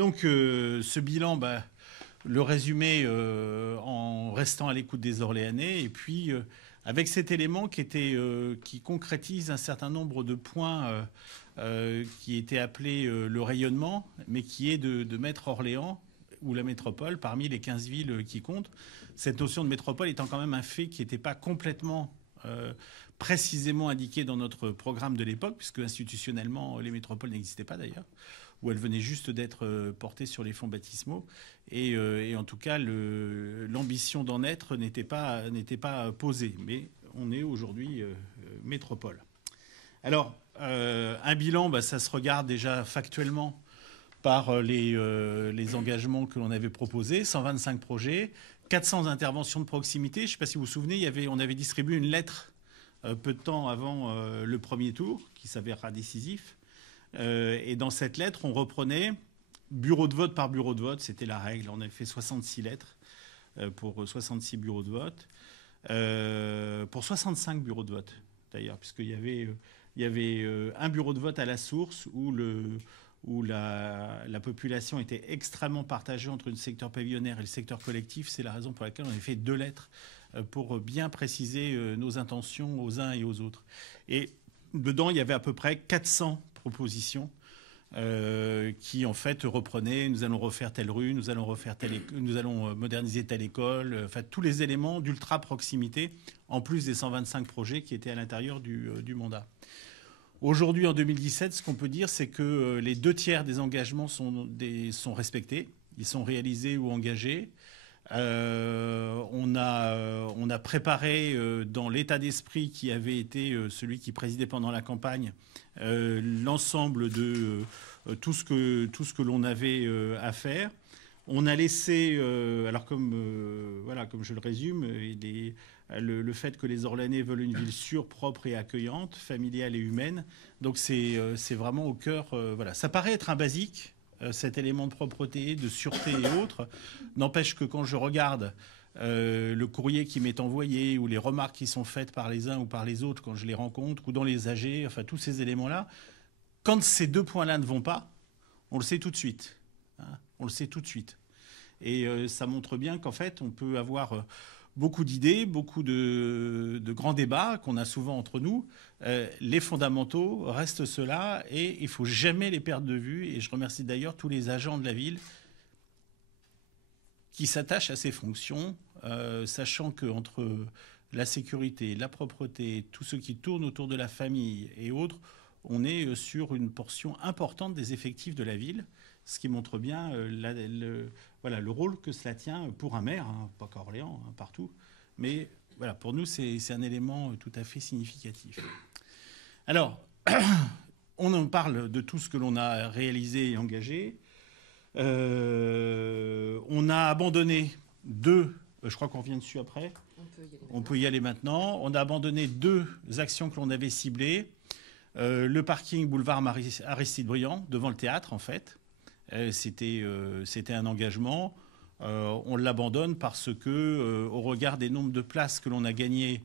Donc ce bilan, le résumer en restant à l'écoute des Orléanais et puis avec cet élément qui concrétise un certain nombre de points qui étaient appelés le rayonnement, mais qui est de mettre Orléans ou la métropole parmi les 15 villes qui comptent. Cette notion de métropole étant quand même un fait qui n'était pas complètement précisément indiqué dans notre programme de l'époque, puisque institutionnellement les métropoles n'existaient pas d'ailleurs, où elles venaient juste d'être portées sur les fonds baptismaux. Et en tout cas, l'ambition d'en être n'était pas posée. Mais on est aujourd'hui métropole. Alors, un bilan, ça se regarde déjà factuellement par les engagements que l'on avait proposés, 125 projets, 400 interventions de proximité. Je ne sais pas si vous vous souvenez, on avait distribué une lettre peu de temps avant le premier tour, qui s'avérera décisif. Et dans cette lettre, on reprenait bureau de vote par bureau de vote, c'était la règle. On avait fait 66 lettres pour 66 bureaux de vote, pour 65 bureaux de vote d'ailleurs, puisqu'il y avait un bureau de vote à la source où la population était extrêmement partagée entre le secteur pavillonnaire et le secteur collectif. C'est la raison pour laquelle on avait fait 2 lettres pour bien préciser nos intentions aux uns et aux autres. Et dedans, il y avait à peu près 400 propositions qui en fait reprenaient nous allons refaire telle rue, nous allons moderniser telle école, enfin tous les éléments d'ultra proximité, en plus des 125 projets qui étaient à l'intérieur du mandat. Aujourd'hui, en 2017, ce qu'on peut dire, c'est que les 2/3 des engagements sont respectés, ils sont réalisés ou engagés. On a préparé dans l'état d'esprit qui avait été celui qui présidait pendant la campagne l'ensemble de tout ce que l'on avait à faire. On a laissé, alors comme je le résume, le fait que les Orléanais veulent une ville sûre, propre et accueillante, familiale et humaine. Donc c'est vraiment au cœur. Voilà, ça paraît être un basique. Cet élément de propreté, de sûreté et autres, n'empêche que quand je regarde le courrier qui m'est envoyé ou les remarques qui sont faites par les uns ou par les autres quand je les rencontre ou dans les AG, enfin tous ces éléments-là, quand ces 2 points-là ne vont pas, on le sait tout de suite. Hein, on le sait tout de suite. Et ça montre bien qu'en fait, on peut avoir beaucoup d'idées, beaucoup de grands débats qu'on a souvent entre nous. Les fondamentaux restent ceux-là et il ne faut jamais les perdre de vue. Et je remercie d'ailleurs tous les agents de la ville qui s'attachent à ces fonctions, sachant qu'entre la sécurité, la propreté, tout ce qui tourne autour de la famille et autres, on est sur une portion importante des effectifs de la ville, ce qui montre bien le rôle que cela tient pour un maire, hein, pas qu'à Orléans, hein, partout. Mais voilà, pour nous, c'est un élément tout à fait significatif. Alors, on en parle de tout ce que l'on a réalisé et engagé. On a abandonné 2, je crois qu'on revient dessus après. On peut y aller maintenant. On a abandonné 2 actions que l'on avait ciblées. Le parking boulevard Aristide Briand, devant le théâtre, en fait. C'était un engagement. On l'abandonne parce que, au regard des nombres de places que l'on a gagnés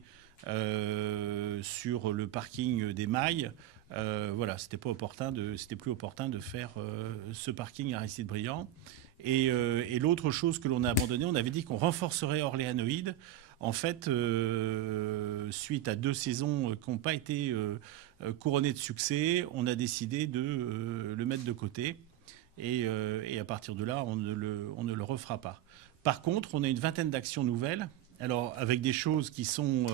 sur le parking des Mailles, c'était plus opportun de faire ce parking à Aristide Briand. Et l'autre chose que l'on a abandonnée, on avait dit qu'on renforcerait Orléanoïde. En fait, suite à 2 saisons qui n'ont pas été couronnées de succès, on a décidé de le mettre de côté. Et à partir de là, on ne le refera pas. Par contre, on a une vingtaine d'actions nouvelles, alors avec des choses qui sont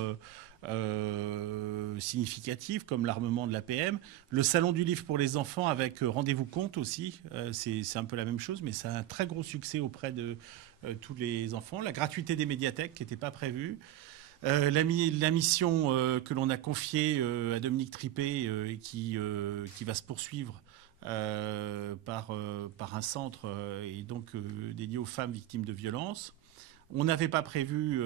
significatives, comme l'armement de l'APM, le salon du livre pour les enfants avec rendez-vous compte aussi, c'est un peu la même chose, mais c'est un très gros succès auprès de tous les enfants. La gratuité des médiathèques qui n'était pas prévue. La mission que l'on a confiée à Dominique Tripet et qui va se poursuivre par un centre et donc dédié aux femmes victimes de violences. On n'avait pas prévu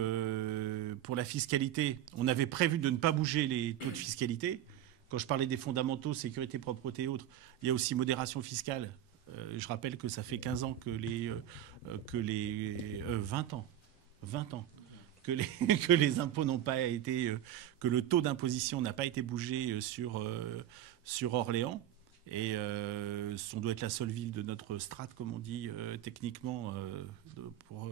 pour la fiscalité, on avait prévu de ne pas bouger les taux de fiscalité. Quand je parlais des fondamentaux, sécurité, propreté et autres, il y a aussi modération fiscale. Je rappelle que ça fait 15 ans que 20 ans que les impôts n'ont pas été, que le taux d'imposition n'a pas été bougé sur Orléans. Et on doit être la seule ville de notre strate, comme on dit techniquement, pour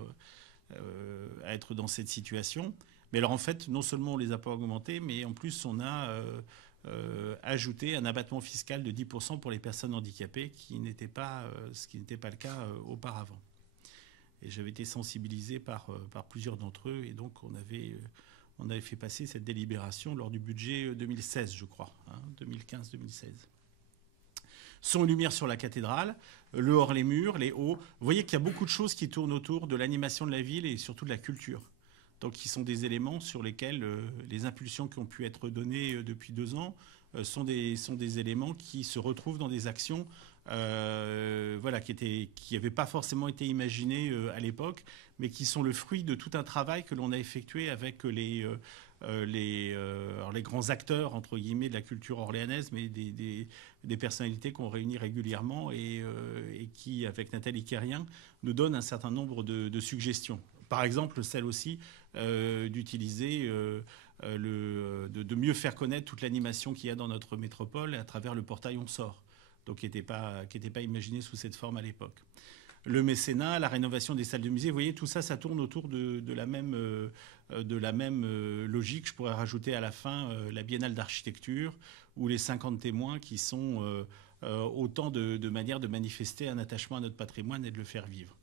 être dans cette situation. Mais alors en fait, non seulement on les a pas augmentés, mais en plus on a ajouté un abattement fiscal de 10% pour les personnes handicapées, ce qui n'était pas le cas auparavant. Et j'avais été sensibilisé par plusieurs d'entre eux, et donc on avait fait passer cette délibération lors du budget 2016, je crois, 2015-2016. Son et lumière sur la cathédrale, le hors les murs, les hauts. Vous voyez qu'il y a beaucoup de choses qui tournent autour de l'animation de la ville et surtout de la culture. Donc, qui sont des éléments sur lesquels les impulsions qui ont pu être données depuis 2 ans sont des éléments qui se retrouvent dans des actions voilà, qui n'avaient pas forcément été imaginées à l'époque, mais qui sont le fruit de tout un travail que l'on a effectué avec les grands acteurs, entre guillemets, de la culture orléanaise, mais des personnalités qu'on réunit régulièrement et qui, avec Nathalie Kérien, nous donnent un certain nombre de suggestions. Par exemple, celle aussi d'utiliser, de mieux faire connaître toute l'animation qu'il y a dans notre métropole à travers le portail On Sort, donc qui n'était pas imaginé sous cette forme à l'époque. Le mécénat, la rénovation des salles de musée, vous voyez, tout ça, ça tourne autour de la même logique. Je pourrais rajouter à la fin la Biennale d'architecture ou les 50 témoins qui sont autant de manières de manifester un attachement à notre patrimoine et de le faire vivre.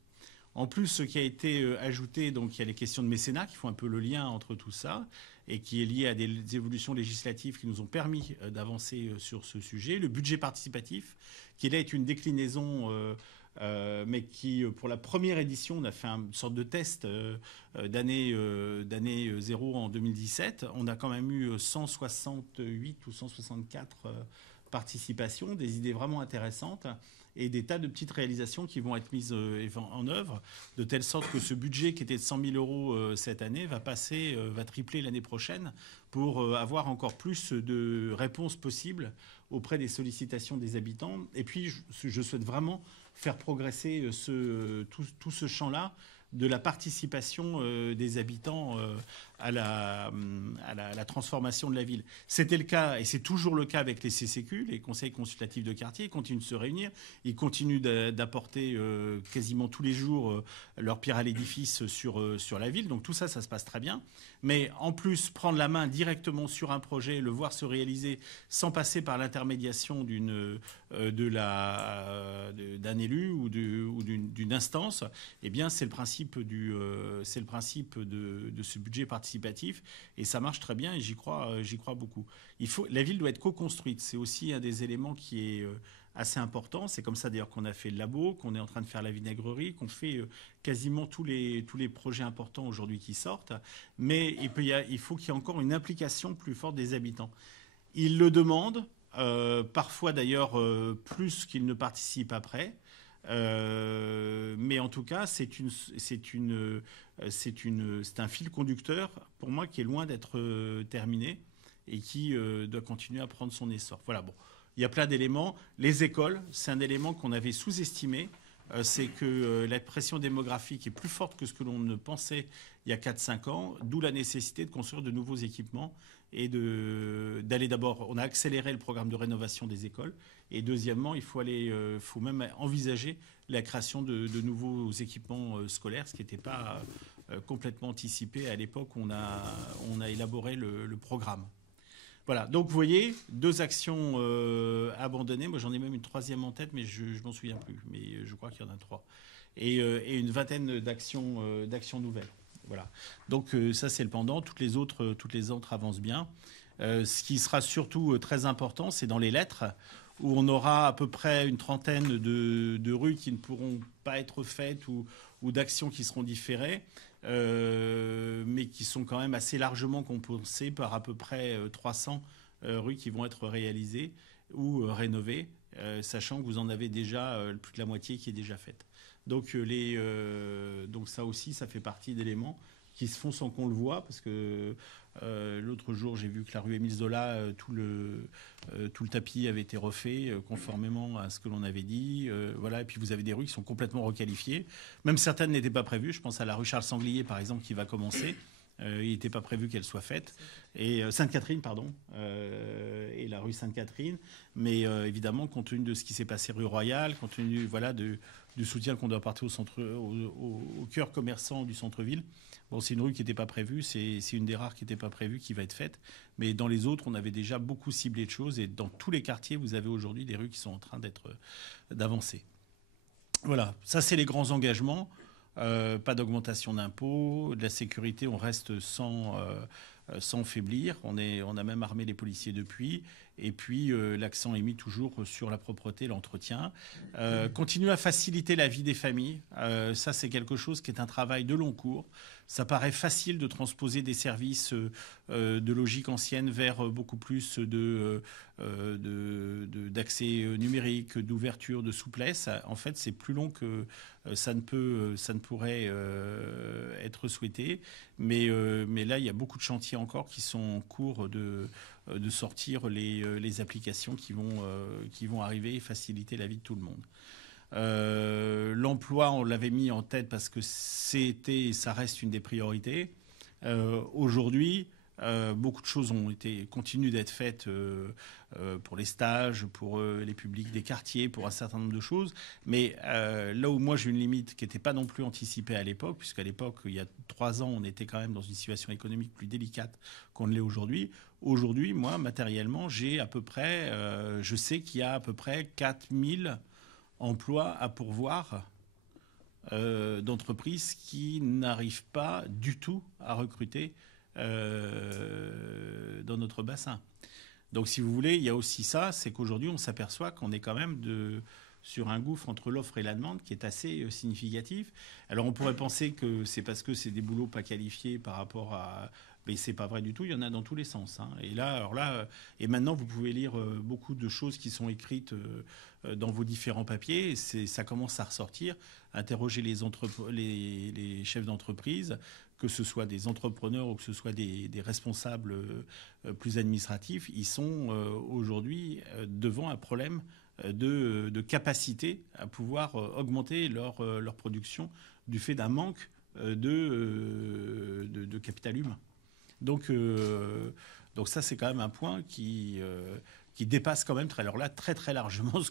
En plus, ce qui a été ajouté, donc il y a les questions de mécénat qui font un peu le lien entre tout ça et qui est lié à des évolutions législatives qui nous ont permis d'avancer sur ce sujet. Le budget participatif, qui là est une déclinaison, mais qui, pour la première édition, on a fait une sorte de test d'année 0 en 2017. On a quand même eu 168 ou 164 participations, des idées vraiment intéressantes et des tas de petites réalisations qui vont être mises en œuvre, de telle sorte que ce budget qui était de 100 000 euros cette année va tripler l'année prochaine pour avoir encore plus de réponses possibles auprès des sollicitations des habitants. Et puis, je souhaite vraiment faire progresser tout ce champ-là de la participation des habitants à la transformation de la ville. C'était le cas, et c'est toujours le cas avec les CCQ, les conseils consultatifs de quartier. Ils continuent de se réunir, ils continuent d'apporter quasiment tous les jours leur pierre à l'édifice sur la ville. Donc tout ça, ça se passe très bien. Mais en plus, prendre la main directement sur un projet, le voir se réaliser sans passer par l'intermédiation d'un élu ou d'une instance, eh bien, c'est le principe de ce budget participatif, et ça marche très bien et j'y crois beaucoup. La ville doit être co-construite. C'est aussi un des éléments qui est assez important. C'est comme ça d'ailleurs qu'on a fait le labo, qu'on est en train de faire la vinaigrerie, qu'on fait quasiment tous les projets importants aujourd'hui qui sortent. Mais il faut qu'il y ait encore une implication plus forte des habitants. Ils le demandent, parfois d'ailleurs plus qu'ils ne participent après. Mais en tout cas, c'est un fil conducteur pour moi qui est loin d'être terminé et qui doit continuer à prendre son essor. Voilà, bon. Il y a plein d'éléments. Les écoles, c'est un élément qu'on avait sous-estimé. C'est que la pression démographique est plus forte que ce que l'on ne pensait il y a 4-5 ans, d'où la nécessité de construire de nouveaux équipements et d'aller d'abord, on a accéléré le programme de rénovation des écoles, et deuxièmement, il faut même envisager la création de nouveaux équipements scolaires, ce qui n'était pas complètement anticipé à l'époque où on a élaboré le programme. Voilà, donc vous voyez, 2 actions abandonnées. Moi, j'en ai même une 3e en tête, mais je ne m'en souviens plus. Mais je crois qu'il y en a 3. Et une vingtaine d'actions nouvelles. Voilà. Donc ça, c'est le pendant. Toutes les autres avancent bien. Ce qui sera surtout très important, c'est dans les lettres, où on aura à peu près une trentaine de rues qui ne pourront pas être faites ou d'actions qui seront différées. Mais qui sont quand même assez largement compensés par à peu près 300 rues qui vont être réalisées ou rénovées, sachant que vous en avez déjà plus de la moitié qui est déjà faite. Donc, donc ça aussi, ça fait partie d'éléments qui se font sans qu'on le voit, parce que l'autre jour, j'ai vu que la rue Émile Zola, tout le tapis avait été refait conformément à ce que l'on avait dit. Voilà. Et puis vous avez des rues qui sont complètement requalifiées. Même certaines n'étaient pas prévues. Je pense à la rue Charles Sanglier, par exemple, qui va commencer. Il n'était pas prévu qu'elle soit faite. Et Sainte-Catherine, pardon, et la rue Sainte-Catherine. Mais évidemment, compte tenu de ce qui s'est passé rue Royale, compte tenu du soutien qu'on doit apporter au cœur commerçant du centre-ville, bon, c'est une rue qui n'était pas prévue. C'est une des rares qui n'était pas prévue, qui va être faite. Mais dans les autres, on avait déjà beaucoup ciblé de choses. Et dans tous les quartiers, vous avez aujourd'hui des rues qui sont en train d'avancer. Voilà, ça c'est les grands engagements. Pas d'augmentation d'impôts, de la sécurité, on reste sans faiblir. On a même armé les policiers depuis. Et puis l'accent est mis toujours sur la propreté, l'entretien. Continuer à faciliter la vie des familles. Ça c'est quelque chose qui est un travail de long cours. Ça paraît facile de transposer des services de logique ancienne vers beaucoup plus d'accès numérique, d'ouverture, de souplesse. En fait, c'est plus long que ça ne pourrait être souhaité. Mais là, il y a beaucoup de chantiers encore qui sont en cours de sortir les applications qui vont arriver et faciliter la vie de tout le monde. L'emploi, on l'avait mis en tête parce que ça reste une des priorités. Aujourd'hui, beaucoup de choses continuent d'être faites pour les stages, pour les publics des quartiers, pour un certain nombre de choses. Mais là où moi j'ai une limite qui n'était pas non plus anticipée à l'époque, puisqu'à l'époque, il y a 3 ans, on était quand même dans une situation économique plus délicate qu'on ne l'est aujourd'hui. Aujourd'hui, moi, matériellement, j'ai à peu près, je sais qu'il y a à peu près 4000 emplois à pourvoir d'entreprises qui n'arrivent pas du tout à recruter dans notre bassin. Donc, si vous voulez, il y a aussi ça, c'est qu'aujourd'hui, on s'aperçoit qu'on est quand même sur un gouffre entre l'offre et la demande qui est assez significatif. Alors, on pourrait penser que c'est parce que c'est des boulots pas qualifiés par rapport à... Mais c'est pas vrai du tout, il y en a dans tous les sens. Et maintenant, vous pouvez lire beaucoup de choses qui sont écrites dans vos différents papiers. Ça commence à ressortir. Interroger les chefs d'entreprise, que ce soit des entrepreneurs ou que ce soit des responsables plus administratifs, ils sont aujourd'hui devant un problème de capacité à pouvoir augmenter leur production du fait d'un manque de capital humain. Donc ça, c'est quand même un point qui dépasse quand même très très largement ce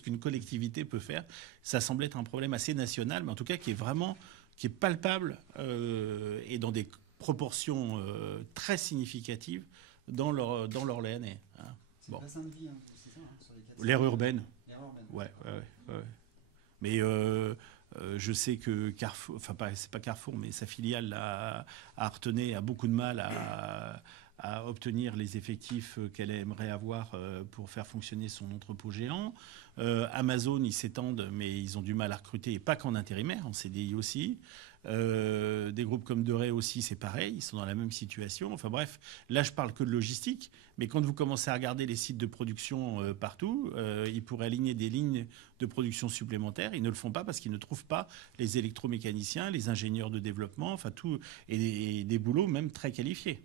qu'une collectivité peut faire. Ça semble être un problème assez national, mais en tout cas qui est palpable et dans des proportions très significatives dans l'Orléanais. Hein. C'est pas Saint-Denis, hein, c'est ça, sur les 400. L'aire urbaine. L'aire urbaine. Ouais. Mais je sais que Carrefour, c'est pas Carrefour, mais sa filiale à Artenay a beaucoup de mal à obtenir les effectifs qu'elle aimerait avoir pour faire fonctionner son entrepôt géant. Amazon, ils s'étendent, mais ils ont du mal à recruter, et pas qu'en intérimaire, en CDI aussi. Des groupes comme De Ray aussi, c'est pareil, ils sont dans la même situation. Enfin bref, là je parle que de logistique, mais quand vous commencez à regarder les sites de production partout, ils pourraient aligner des lignes de production supplémentaires. Ils ne le font pas parce qu'ils ne trouvent pas les électromécaniciens, les ingénieurs de développement, enfin tout, et des boulots même très qualifiés.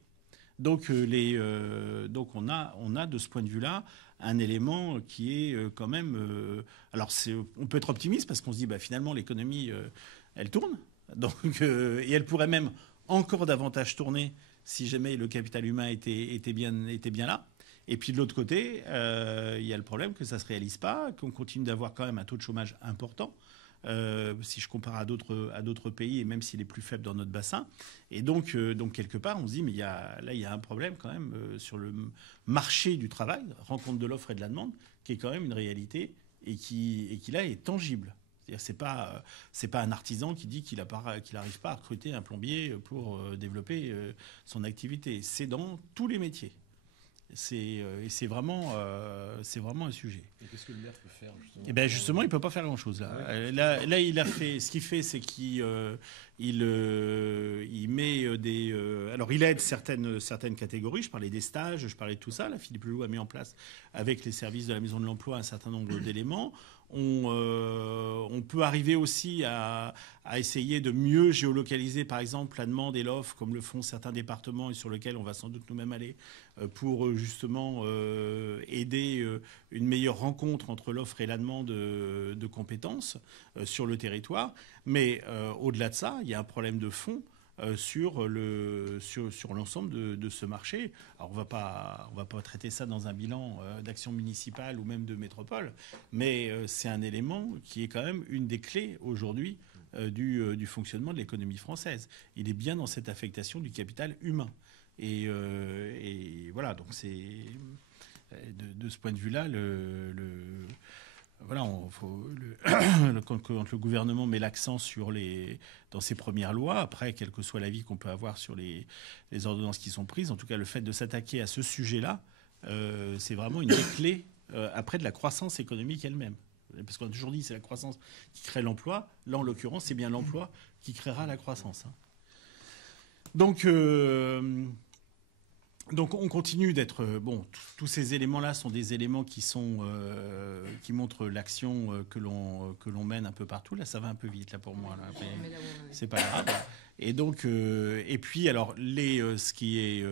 Donc, donc on a de ce point de vue-là un élément qui est quand même... alors on peut être optimiste parce qu'on se dit finalement l'économie, elle tourne. Donc, et elle pourrait même encore davantage tourner si jamais le capital humain était bien là. Et puis de l'autre côté, il y a le problème que ça ne se réalise pas, qu'on continue d'avoir quand même un taux de chômage important. Si je compare à d'autres pays, et même s'il est plus faible dans notre bassin. Et donc quelque part, on se dit, mais il y a un problème quand même sur le marché du travail, rencontre de l'offre et de la demande, qui est quand même une réalité et qui là est tangible. C'est-à-dire, c'est pas un artisan qui dit qu'il n'arrive pas à recruter un plombier pour développer son activité. C'est dans tous les métiers. Et c'est vraiment un sujet. Et qu'est-ce que le maire peut faire justement ? Et ben justement, il peut pas faire grand-chose là. Ouais. Là, il a fait. Ce qu'il fait, c'est qu'il met des. Alors, il aide certaines catégories. Je parlais des stages, je parlais de tout ça. Là, Philippe Leloup a mis en place avec les services de la Maison de l'Emploi un certain nombre d'éléments. On peut arriver aussi à essayer de mieux géolocaliser, par exemple, la demande et l'offre, comme le font certains départements et sur lesquels on va sans doute nous-mêmes aller, pour justement aider une meilleure rencontre entre l'offre et la demande de compétences sur le territoire. Mais au-delà de ça, il y a un problème de fond sur l'ensemble de ce marché. Alors on va pas traiter ça dans un bilan d'action municipale ou même de métropole, mais c'est un élément qui est quand même une des clés aujourd'hui du fonctionnement de l'économie française. Il est bien dans cette affectation du capital humain. Et voilà, donc c'est de ce point de vue-là, voilà, quand le gouvernement met l'accent dans ses premières lois, après, quel que soit l'avis qu'on peut avoir sur les ordonnances qui sont prises, en tout cas le fait de s'attaquer à ce sujet-là, c'est vraiment une des clés après de la croissance économique elle-même. Parce qu'on a toujours dit c'est la croissance qui crée l'emploi. Là, en l'occurrence, c'est bien l'emploi qui créera la croissance. Donc on continue d'être tous ces éléments-là sont des éléments qui montrent l'action que l'on mène un peu partout. Là, ça va un peu vite là pour moi. Là, mais c'est pas grave. Et donc et puis alors ce qui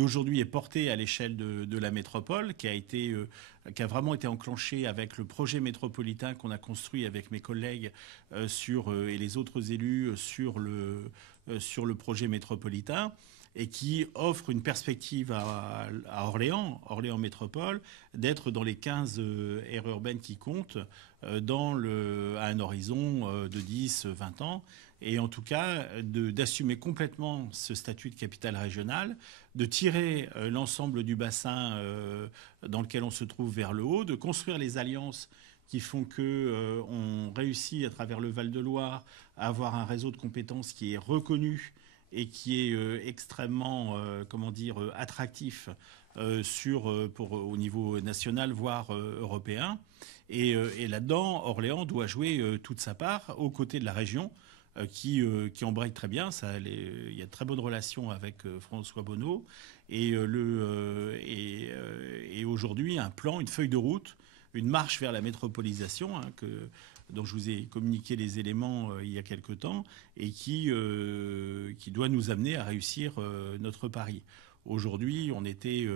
aujourd'hui est porté à l'échelle de la métropole, qui a vraiment été enclenché avec le projet métropolitain qu'on a construit avec mes collègues et les autres élus sur le projet métropolitain, et qui offre une perspective à Orléans Métropole, d'être dans les 15 aires urbaines qui comptent à un horizon de 10-20 ans, et en tout cas d'assumer complètement ce statut de capitale régionale, de tirer l'ensemble du bassin dans lequel on se trouve vers le haut, de construire les alliances qui font qu'on réussit à travers le Val-de-Loire à avoir un réseau de compétences qui est reconnu et qui est extrêmement, attractif au niveau national, voire européen. Et là-dedans, Orléans doit jouer toute sa part aux côtés de la région qui embraye très bien. Il y a de très bonnes relations avec François Bonneau. Et aujourd'hui, un plan, une feuille de route, une marche vers la métropolisation, dont je vous ai communiqué les éléments il y a quelque temps, et qui doit nous amener à réussir notre pari. Aujourd'hui, on était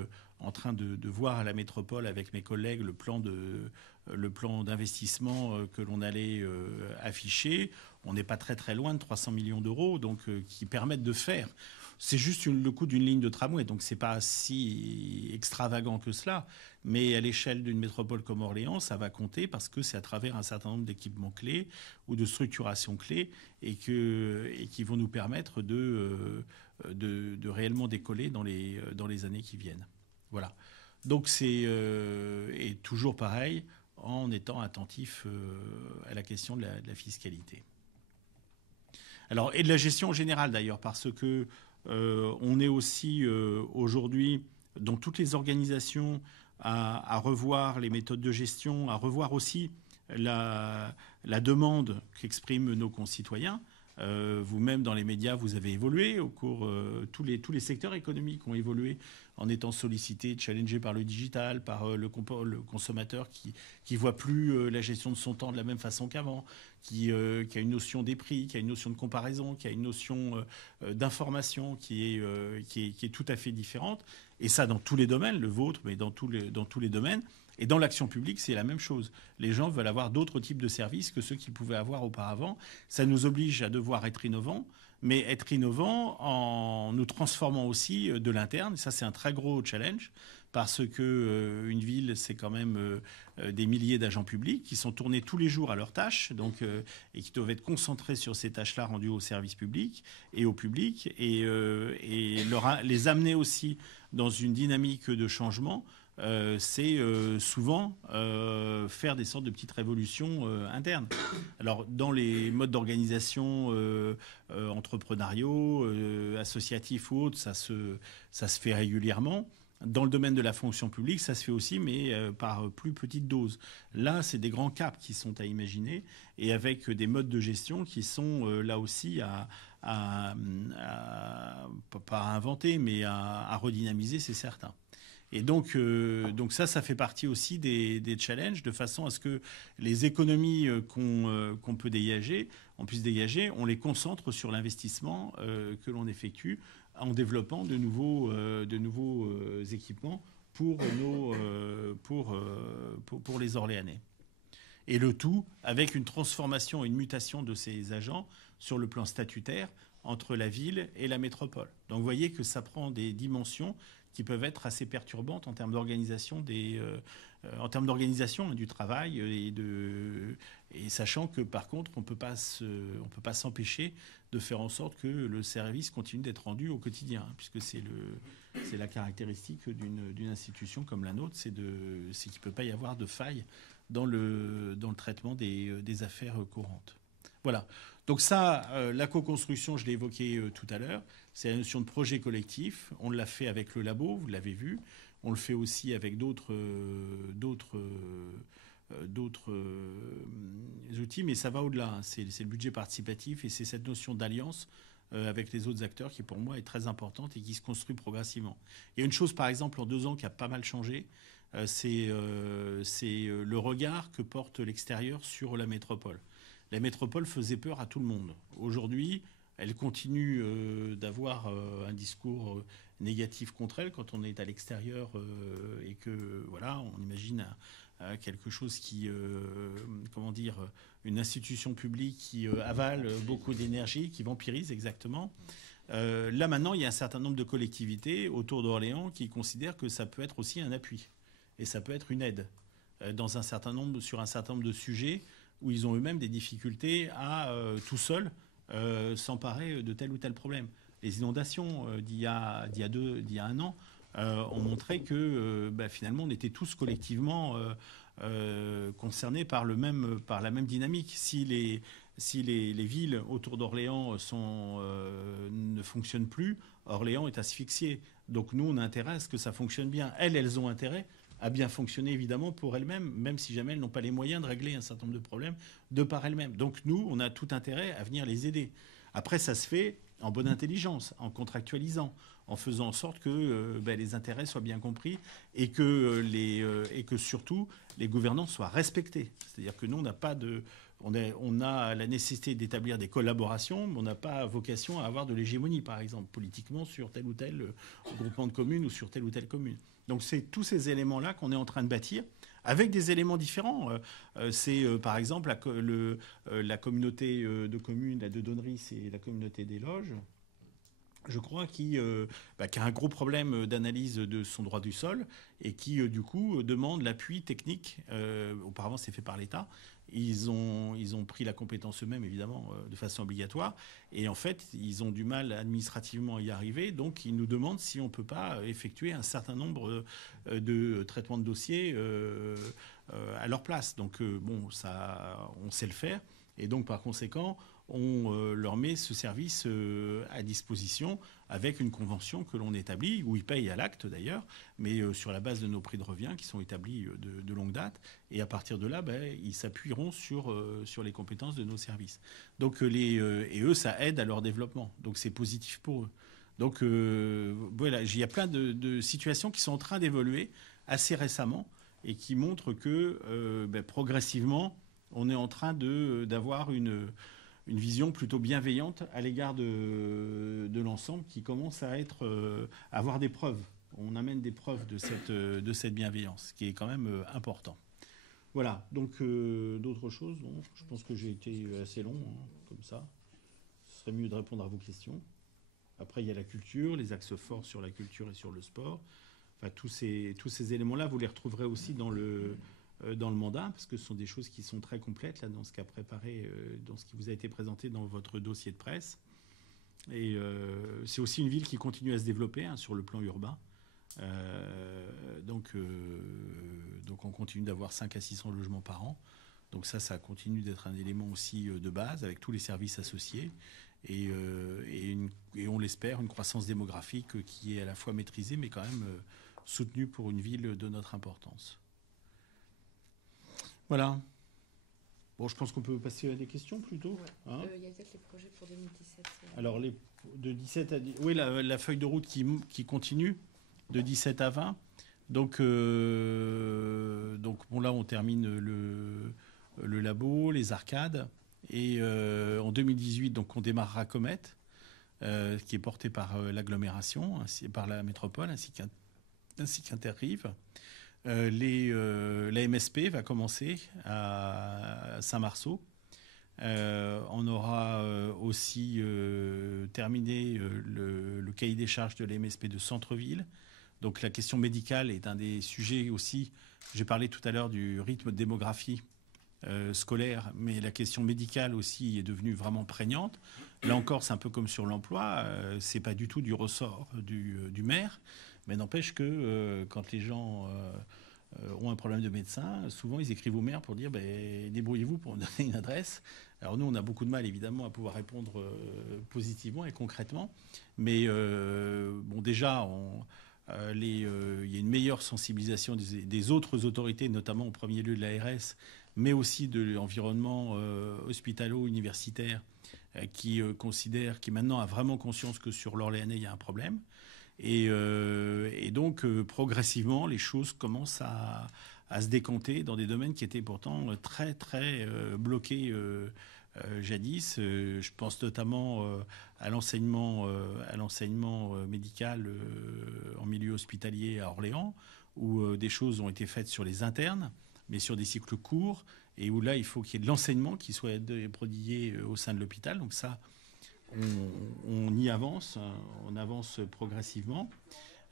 en train de voir à la métropole avec mes collègues le plan d'investissement que l'on allait afficher. On n'est pas très très loin de 300 millions d'euros, donc qui permettent de faire. C'est juste le coût d'une ligne de tramway, donc c'est pas si extravagant que cela. Mais à l'échelle d'une métropole comme Orléans, ça va compter parce que c'est à travers un certain nombre d'équipements clés ou de structurations clés et qui vont nous permettre de réellement décoller dans les années qui viennent. Voilà. Donc et toujours pareil, en étant attentif à la question de la fiscalité. Alors, et de la gestion en général d'ailleurs, parce que on est aussi aujourd'hui dans toutes les organisations à revoir les méthodes de gestion, à revoir aussi la demande qu'expriment nos concitoyens. Vous-même, dans les médias, vous avez évolué au cours... tous les secteurs économiques ont évolué en étant sollicités, challengés par le digital, par le consommateur qui voit plus la gestion de son temps de la même façon qu'avant, qui a une notion des prix, qui a une notion de comparaison, qui a une notion d'information qui est tout à fait différente. Et ça, dans tous les domaines, le vôtre, mais dans tous les domaines. Et dans l'action publique, c'est la même chose. Les gens veulent avoir d'autres types de services que ceux qu'ils pouvaient avoir auparavant. Ça nous oblige à devoir être innovants, mais être innovants en nous transformant aussi de l'interne. Ça, c'est un très gros challenge, parce que une ville, c'est quand même des milliers d'agents publics qui sont tournés tous les jours à leurs tâches, et qui doivent être concentrés sur ces tâches-là rendues au service public et au public, et les amener aussi dans une dynamique de changement. C'est souvent faire des sortes de petites révolutions internes. Alors, dans les modes d'organisation entrepreneuriaux, associatifs ou autres, ça se fait régulièrement. Dans le domaine de la fonction publique, ça se fait aussi, mais par plus petite dose. Là, c'est des grands caps qui sont à imaginer, et avec des modes de gestion qui sont là aussi pas à inventer, mais à redynamiser, c'est certain. Et donc ça fait partie aussi des challenges, de façon à ce que les économies qu'on puisse dégager, on les concentre sur l'investissement que l'on effectue en développant de nouveaux équipements pour les Orléanais. Et le tout avec une transformation et une mutation de ces agents sur le plan statutaire, entre la ville et la métropole. Donc vous voyez que ça prend des dimensions qui peuvent être assez perturbantes en termes d'organisation du travail et sachant que par contre on peut pas s'empêcher de faire en sorte que le service continue d'être rendu au quotidien, hein, puisque c'est la caractéristique d'une institution comme la nôtre, c'est qu'il ne peut pas y avoir de faille dans le traitement des affaires courantes. Voilà. Donc ça, la co-construction, je l'ai évoqué tout à l'heure, c'est la notion de projet collectif. On l'a fait avec le labo, vous l'avez vu. On le fait aussi avec d'autres outils, mais ça va au-delà, hein. C'est le budget participatif et c'est cette notion d'alliance avec les autres acteurs qui, pour moi, est très importante et qui se construit progressivement. Il y a une chose, par exemple, en 2 ans qui a pas mal changé, c'est le regard que porte l'extérieur sur la métropole. La métropole faisait peur à tout le monde. Aujourd'hui, elle continue d'avoir un discours négatif contre elle quand on est à l'extérieur et que, voilà, on imagine quelque chose qui, une institution publique qui avale beaucoup d'énergie, qui vampirise exactement. Là, maintenant, il y a un certain nombre de collectivités autour d'Orléans qui considèrent que ça peut être aussi un appui et ça peut être une aide sur un certain nombre de sujets où ils ont eux-mêmes des difficultés à, tout seuls, s'emparer de tel ou tel problème. Les inondations d'il y a 1 an ont montré que finalement on était tous collectivement concernés par la même dynamique. Si les villes autour d'Orléans ne fonctionnent plus, Orléans est asphyxié. Donc nous, on a intérêt à ce que ça fonctionne bien. Elles ont intérêt à bien fonctionner évidemment pour elles-mêmes, même si jamais elles n'ont pas les moyens de régler un certain nombre de problèmes de par elles-mêmes. Donc nous, on a tout intérêt à venir les aider. Après, ça se fait en bonne intelligence, en contractualisant, en faisant en sorte que les intérêts soient bien compris et que surtout les gouvernants soient respectés. C'est-à-dire que nous, on a la nécessité d'établir des collaborations, mais on n'a pas vocation à avoir de l'hégémonie, par exemple, politiquement sur tel ou tel groupement de communes ou sur telle ou telle commune. Donc c'est tous ces éléments-là qu'on est en train de bâtir, avec des éléments différents. Par exemple la communauté de communes de Donnery, c'est la communauté des Loges, je crois, qui a un gros problème d'analyse de son droit du sol et qui, du coup, demande l'appui technique. Auparavant, c'est fait par l'État. Ils ont pris la compétence eux-mêmes, évidemment, de façon obligatoire. Et en fait, ils ont du mal administrativement à y arriver. Donc, ils nous demandent si on ne peut pas effectuer un certain nombre de traitements de dossiers à leur place. Donc, on sait le faire. Et donc, par conséquent, on leur met ce service à disposition avec une convention que l'on établit, où ils payent à l'acte d'ailleurs, mais sur la base de nos prix de revient qui sont établis de longue date. Et à partir de là, ils s'appuieront sur les compétences de nos services. Donc, et eux, ça aide à leur développement. Donc, c'est positif pour eux. Donc, voilà, il y a plein de situations qui sont en train d'évoluer assez récemment et qui montrent que progressivement, on est en train d'avoir une vision plutôt bienveillante à l'égard de l'ensemble qui commence à avoir des preuves. On amène des preuves de cette bienveillance, ce qui est quand même important. Voilà, donc d'autres choses, non, je pense que j'ai été assez long, hein, comme ça. Ce serait mieux de répondre à vos questions. Après, il y a la culture, les axes forts sur la culture et sur le sport. Enfin, tous ces éléments-là, vous les retrouverez aussi dans le mandat, parce que ce sont des choses qui sont très complètes là, dans ce qu'a préparé, dans ce qui vous a été présenté dans votre dossier de presse. Et c'est aussi une ville qui continue à se développer, hein, sur le plan urbain. Donc on continue d'avoir 500 à 600 logements par an. Donc ça continue d'être un élément aussi de base avec tous les services associés. Et on l'espère, une croissance démographique qui est à la fois maîtrisée, mais quand même soutenue pour une ville de notre importance. Voilà. Bon, je pense qu'on peut passer à des questions plutôt. Ouais. Hein, il y a peut-être les projets pour 2017. Alors, de 17 à 10... Oui, la feuille de route qui continue de 17 à 20. Donc bon, là, on termine le labo, les arcades. Et en 2018, donc, on démarrera Comet, qui est porté par l'agglomération, par la métropole, ainsi qu'Interrive. La MSP va commencer à Saint-Marceau. On aura aussi terminé le cahier des charges de l'MSP de centre-ville. Donc la question médicale est un des sujets aussi. J'ai parlé tout à l'heure du rythme de démographie scolaire, mais la question médicale aussi est devenue vraiment prégnante. Là encore, c'est un peu comme sur l'emploi, c'est pas du tout du ressort du maire, mais n'empêche que quand les gens ont un problème de médecin, souvent ils écrivent au maire pour dire débrouillez-vous pour me donner une adresse. Alors nous, on a beaucoup de mal évidemment à pouvoir répondre positivement et concrètement, mais bon déjà il y a une meilleure sensibilisation des autres autorités, notamment en premier lieu de l'ARS, mais aussi de l'environnement hospitalo-universitaire qui considère, qui maintenant a vraiment conscience que sur l'Orléanais, il y a un problème. Et donc, progressivement, les choses commencent à se décanter dans des domaines qui étaient pourtant très, très bloqués jadis. Je pense notamment à l'enseignement médical en milieu hospitalier à Orléans, où des choses ont été faites sur les internes, mais sur des cycles courts, et où là, il faut qu'il y ait de l'enseignement qui soit prodigué au sein de l'hôpital. Donc ça, on y avance, on avance progressivement.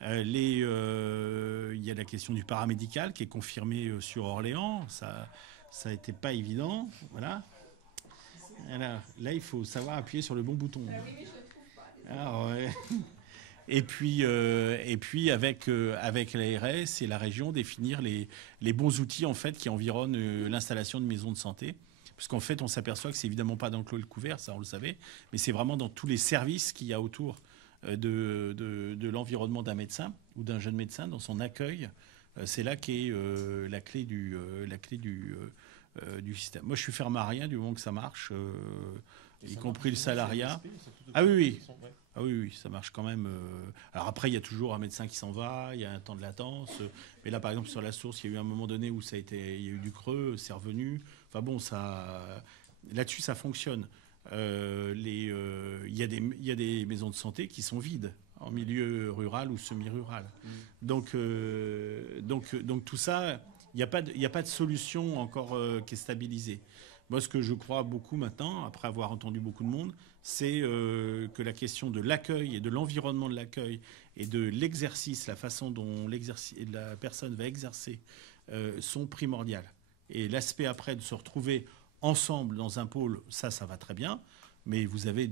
Il y a la question du paramédical qui est confirmée sur Orléans. Ça n'a été pas évident. Voilà. Alors, là, il faut savoir appuyer sur le bon bouton. Alors, ouais. Et puis avec l'ARS et la région, définir les bons outils en fait qui environnent l'installation de maisons de santé. Parce qu'en fait, on s'aperçoit que c'est évidemment pas dans le clos et le couvert, ça on le savait, mais c'est vraiment dans tous les services qu'il y a autour de l'environnement d'un médecin ou d'un jeune médecin, dans son accueil. C'est là qu'est la clé du système. Moi, je suis fermé à rien du moment que ça marche, y compris le salariat. Ah oui. Ah oui, ça marche quand même. Alors après, il y a toujours un médecin qui s'en va, il y a un temps de latence. Mais là, par exemple, sur la source, il y a eu un moment donné où il y a eu du creux, c'est revenu. Enfin bon, là-dessus, ça fonctionne. Il y a des maisons de santé qui sont vides en milieu rural ou semi-rural. Donc tout ça, il n'y a pas de solution encore qui est stabilisée. Moi, ce que je crois beaucoup maintenant, après avoir entendu beaucoup de monde, c'est que la question de l'accueil et de l'environnement de l'accueil et de l'exercice, la façon dont la personne va exercer, sont primordiales. Et l'aspect après de se retrouver ensemble dans un pôle, ça va très bien. Mais vous avez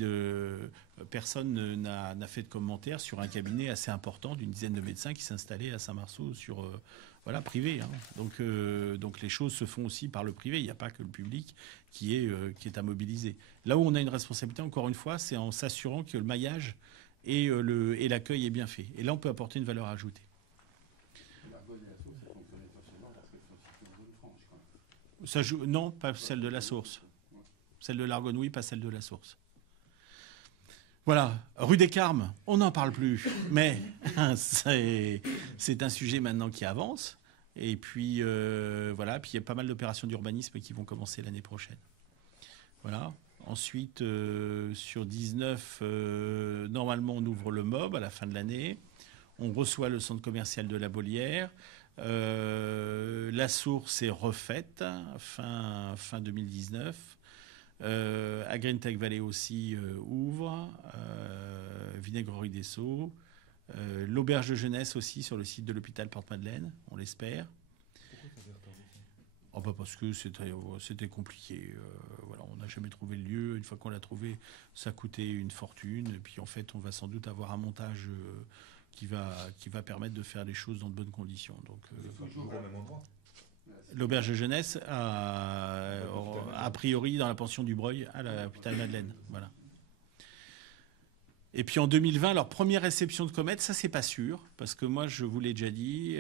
personne n'a fait de commentaire sur un cabinet assez important d'une dizaine de médecins qui s'installaient à Saint-Marceau privé. Hein. Donc les choses se font aussi par le privé. Il n'y a pas que le public qui est à mobiliser. Là où on a une responsabilité, encore une fois, c'est en s'assurant que le maillage et l'accueil est bien fait. Et là, on peut apporter une valeur ajoutée. Non, pas celle de la source. Celle de l'Argonne, oui, pas celle de la source. Voilà, rue des Carmes, on n'en parle plus, mais c'est un sujet maintenant qui avance. Et puis, voilà, puis il y a pas mal d'opérations d'urbanisme qui vont commencer l'année prochaine. Voilà. Ensuite, sur 19, normalement, on ouvre le MOB à la fin de l'année. On reçoit le centre commercial de la Bollière. La source est refaite fin 2019. À Green Tech Valley aussi ouvre. Vinaigrerie des Sceaux. L'auberge de jeunesse aussi sur le site de l'hôpital Porte-Madeleine, on l'espère. Parce que c'était compliqué. Voilà, on n'a jamais trouvé le lieu. Une fois qu'on l'a trouvé, ça coûtait une fortune. Et puis en fait, on va sans doute avoir un montage qui va permettre de faire les choses dans de bonnes conditions. Donc, toujours au même endroit. L'auberge de jeunesse, a priori, dans la pension du Breuil, à l'hôpital Madeleine. Voilà. Et puis en 2020, leur première réception de comète, ça c'est pas sûr, parce que moi je vous l'ai déjà dit,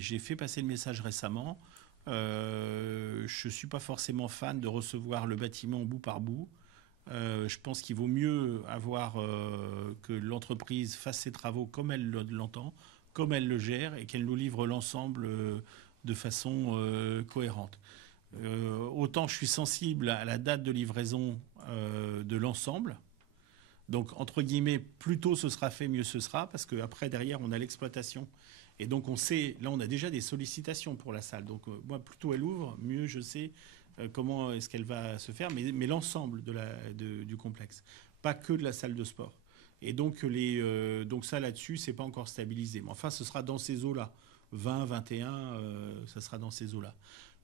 j'ai fait passer le message récemment. Je suis pas forcément fan de recevoir le bâtiment bout par bout. Je pense qu'il vaut mieux avoir que l'entreprise fasse ses travaux comme elle l'entend, comme elle le gère, et qu'elle nous livre l'ensemble de façon cohérente. Autant je suis sensible à la date de livraison de l'ensemble. Donc, entre guillemets, plus tôt ce sera fait, mieux ce sera, parce qu'après, derrière, on a l'exploitation. Et donc, on sait, là, on a déjà des sollicitations pour la salle. Donc, moi, plus tôt elle ouvre, mieux je sais comment est-ce qu'elle va se faire, mais l'ensemble du complexe. Pas que de la salle de sport. Et donc, donc ça, là-dessus, c'est pas encore stabilisé. Mais enfin, ce sera dans ces eaux-là. 20, 21, ça sera dans ces eaux-là.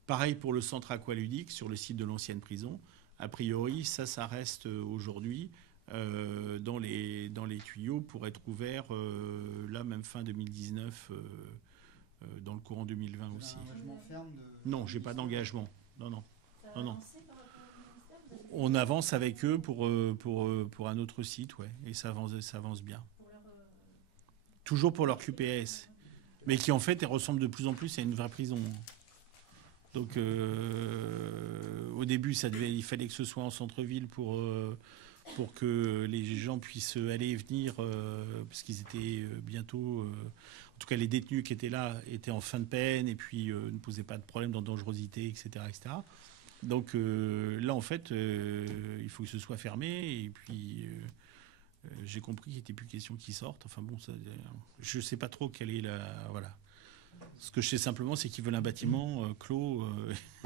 Pareil pour le centre aqualudique sur le site de l'ancienne prison. A priori, ça reste aujourd'hui dans les tuyaux pour être ouvert là, même fin 2019, dans le courant 2020 Vous avez aussi. un engagement ferme de... Non, j'ai pas d'engagement. Non, non. Ça Non, a non. avancé par rapport au ministère? Vous avez On avance avec eux pour un autre site, ouais, et ça avance bien. pour leur, Toujours pour leur QPS, mais qui en fait elle ressemble de plus en plus à une vraie prison. Donc au début, il fallait que ce soit en centre-ville pour que les gens puissent aller et venir, parce qu'ils étaient bientôt... en tout cas, les détenus qui étaient là étaient en fin de peine et puis ne posaient pas de problème de dangerosité, etc. etc. Donc là, en fait, il faut que ce soit fermé. Et puis, j'ai compris qu'il n'était plus question qu'ils sortent. Enfin bon, je ne sais pas trop quelle est la... Voilà. Ce que je sais simplement, c'est qu'ils veulent un bâtiment clos.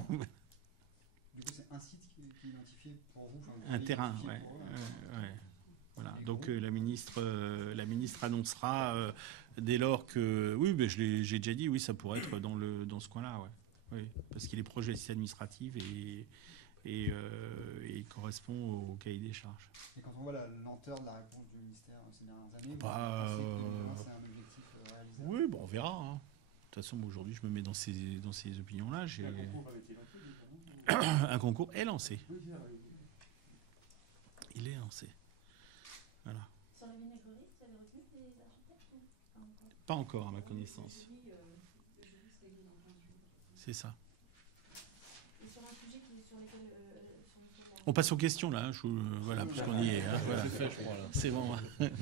Du coup, c'est un site qui est identifié pour vous, enfin, vous Un avez terrain, identifié ouais. pour eux, Ouais. Voilà. Et Donc gros. la ministre annoncera dès lors que... Oui, ben, j'ai déjà dit, oui, ça pourrait être dans ce coin-là. Ouais. Oui, parce qu'il est proche de la cité administrative et il correspond au cahier des charges. Et quand on voit la lenteur de la réponse du ministère ces dernières années, Bah, vous pensez que demain, c'est un objectif réalisable? Oui, bon, on verra. Hein. De toute façon, moi, aujourd'hui, je me mets dans ces opinions-là. J'ai... Un concours avait été lancé, notamment, ou- Un concours est lancé. Oui, c'est vrai. Il est lancé. Voilà. sur la vinaigrerie, vous avez retenu des architectes ou pas encore? Pas encore, à ma connaissance. C'est ça. Et sur un sujet sur lequel On passe aux questions, là. Voilà, puisqu'on y est. Hein, voilà. C'est fait, je crois, là. C'est bon.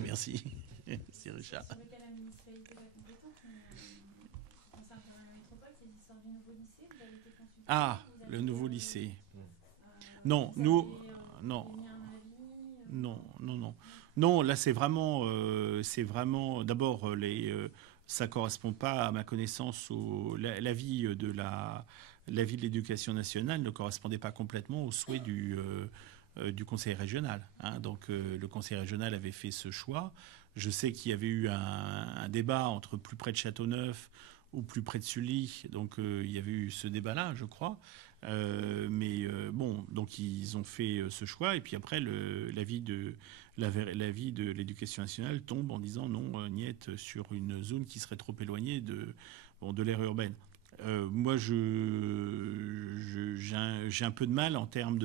Merci. Merci, Richard. sur lequel la municipalité va compétente, qui concerne quand même la métropole, c'est l'histoire du nouveau lycée. Vous avez été consulté? Ah, Vous avez le nouveau lycée. euh, Non, vous nous... avez, Non. émis un avis, Non, non, non. Non, là, c'est vraiment... D'abord, ça correspond pas, à ma connaissance, l'avis l'avis de l'éducation nationale ne correspondait pas complètement au souhait du conseil régional. Hein. Donc, le conseil régional avait fait ce choix. Je sais qu'il y avait eu un débat entre plus près de Châteauneuf ou plus près de Sully. Donc, il y avait eu ce débat-là, je crois. Bon, donc ils ont fait ce choix. Et puis après, l'avis de l'éducation nationale tombe en disant non, niette, sur une zone qui serait trop éloignée de l'aire urbaine. Moi, j'ai un peu de mal en termes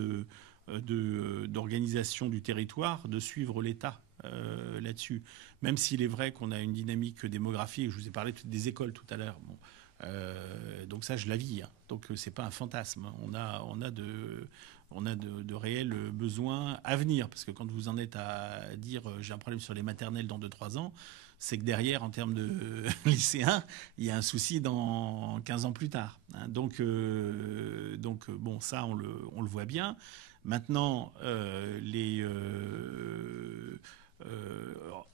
d'organisation du territoire de suivre l'État là-dessus. Même s'il est vrai qu'on a une dynamique démographique, je vous ai parlé des écoles tout à l'heure. Bon, donc ça, je la vis. Hein. Donc c'est pas un fantasme. On a de réels besoins à venir. Parce que quand vous en êtes à dire j'ai un problème sur les maternelles dans 2-3 ans, c'est que derrière, en termes de lycéens, il y a un souci dans 15 ans plus tard. Hein. Donc, bon, ça, on le voit bien. Maintenant,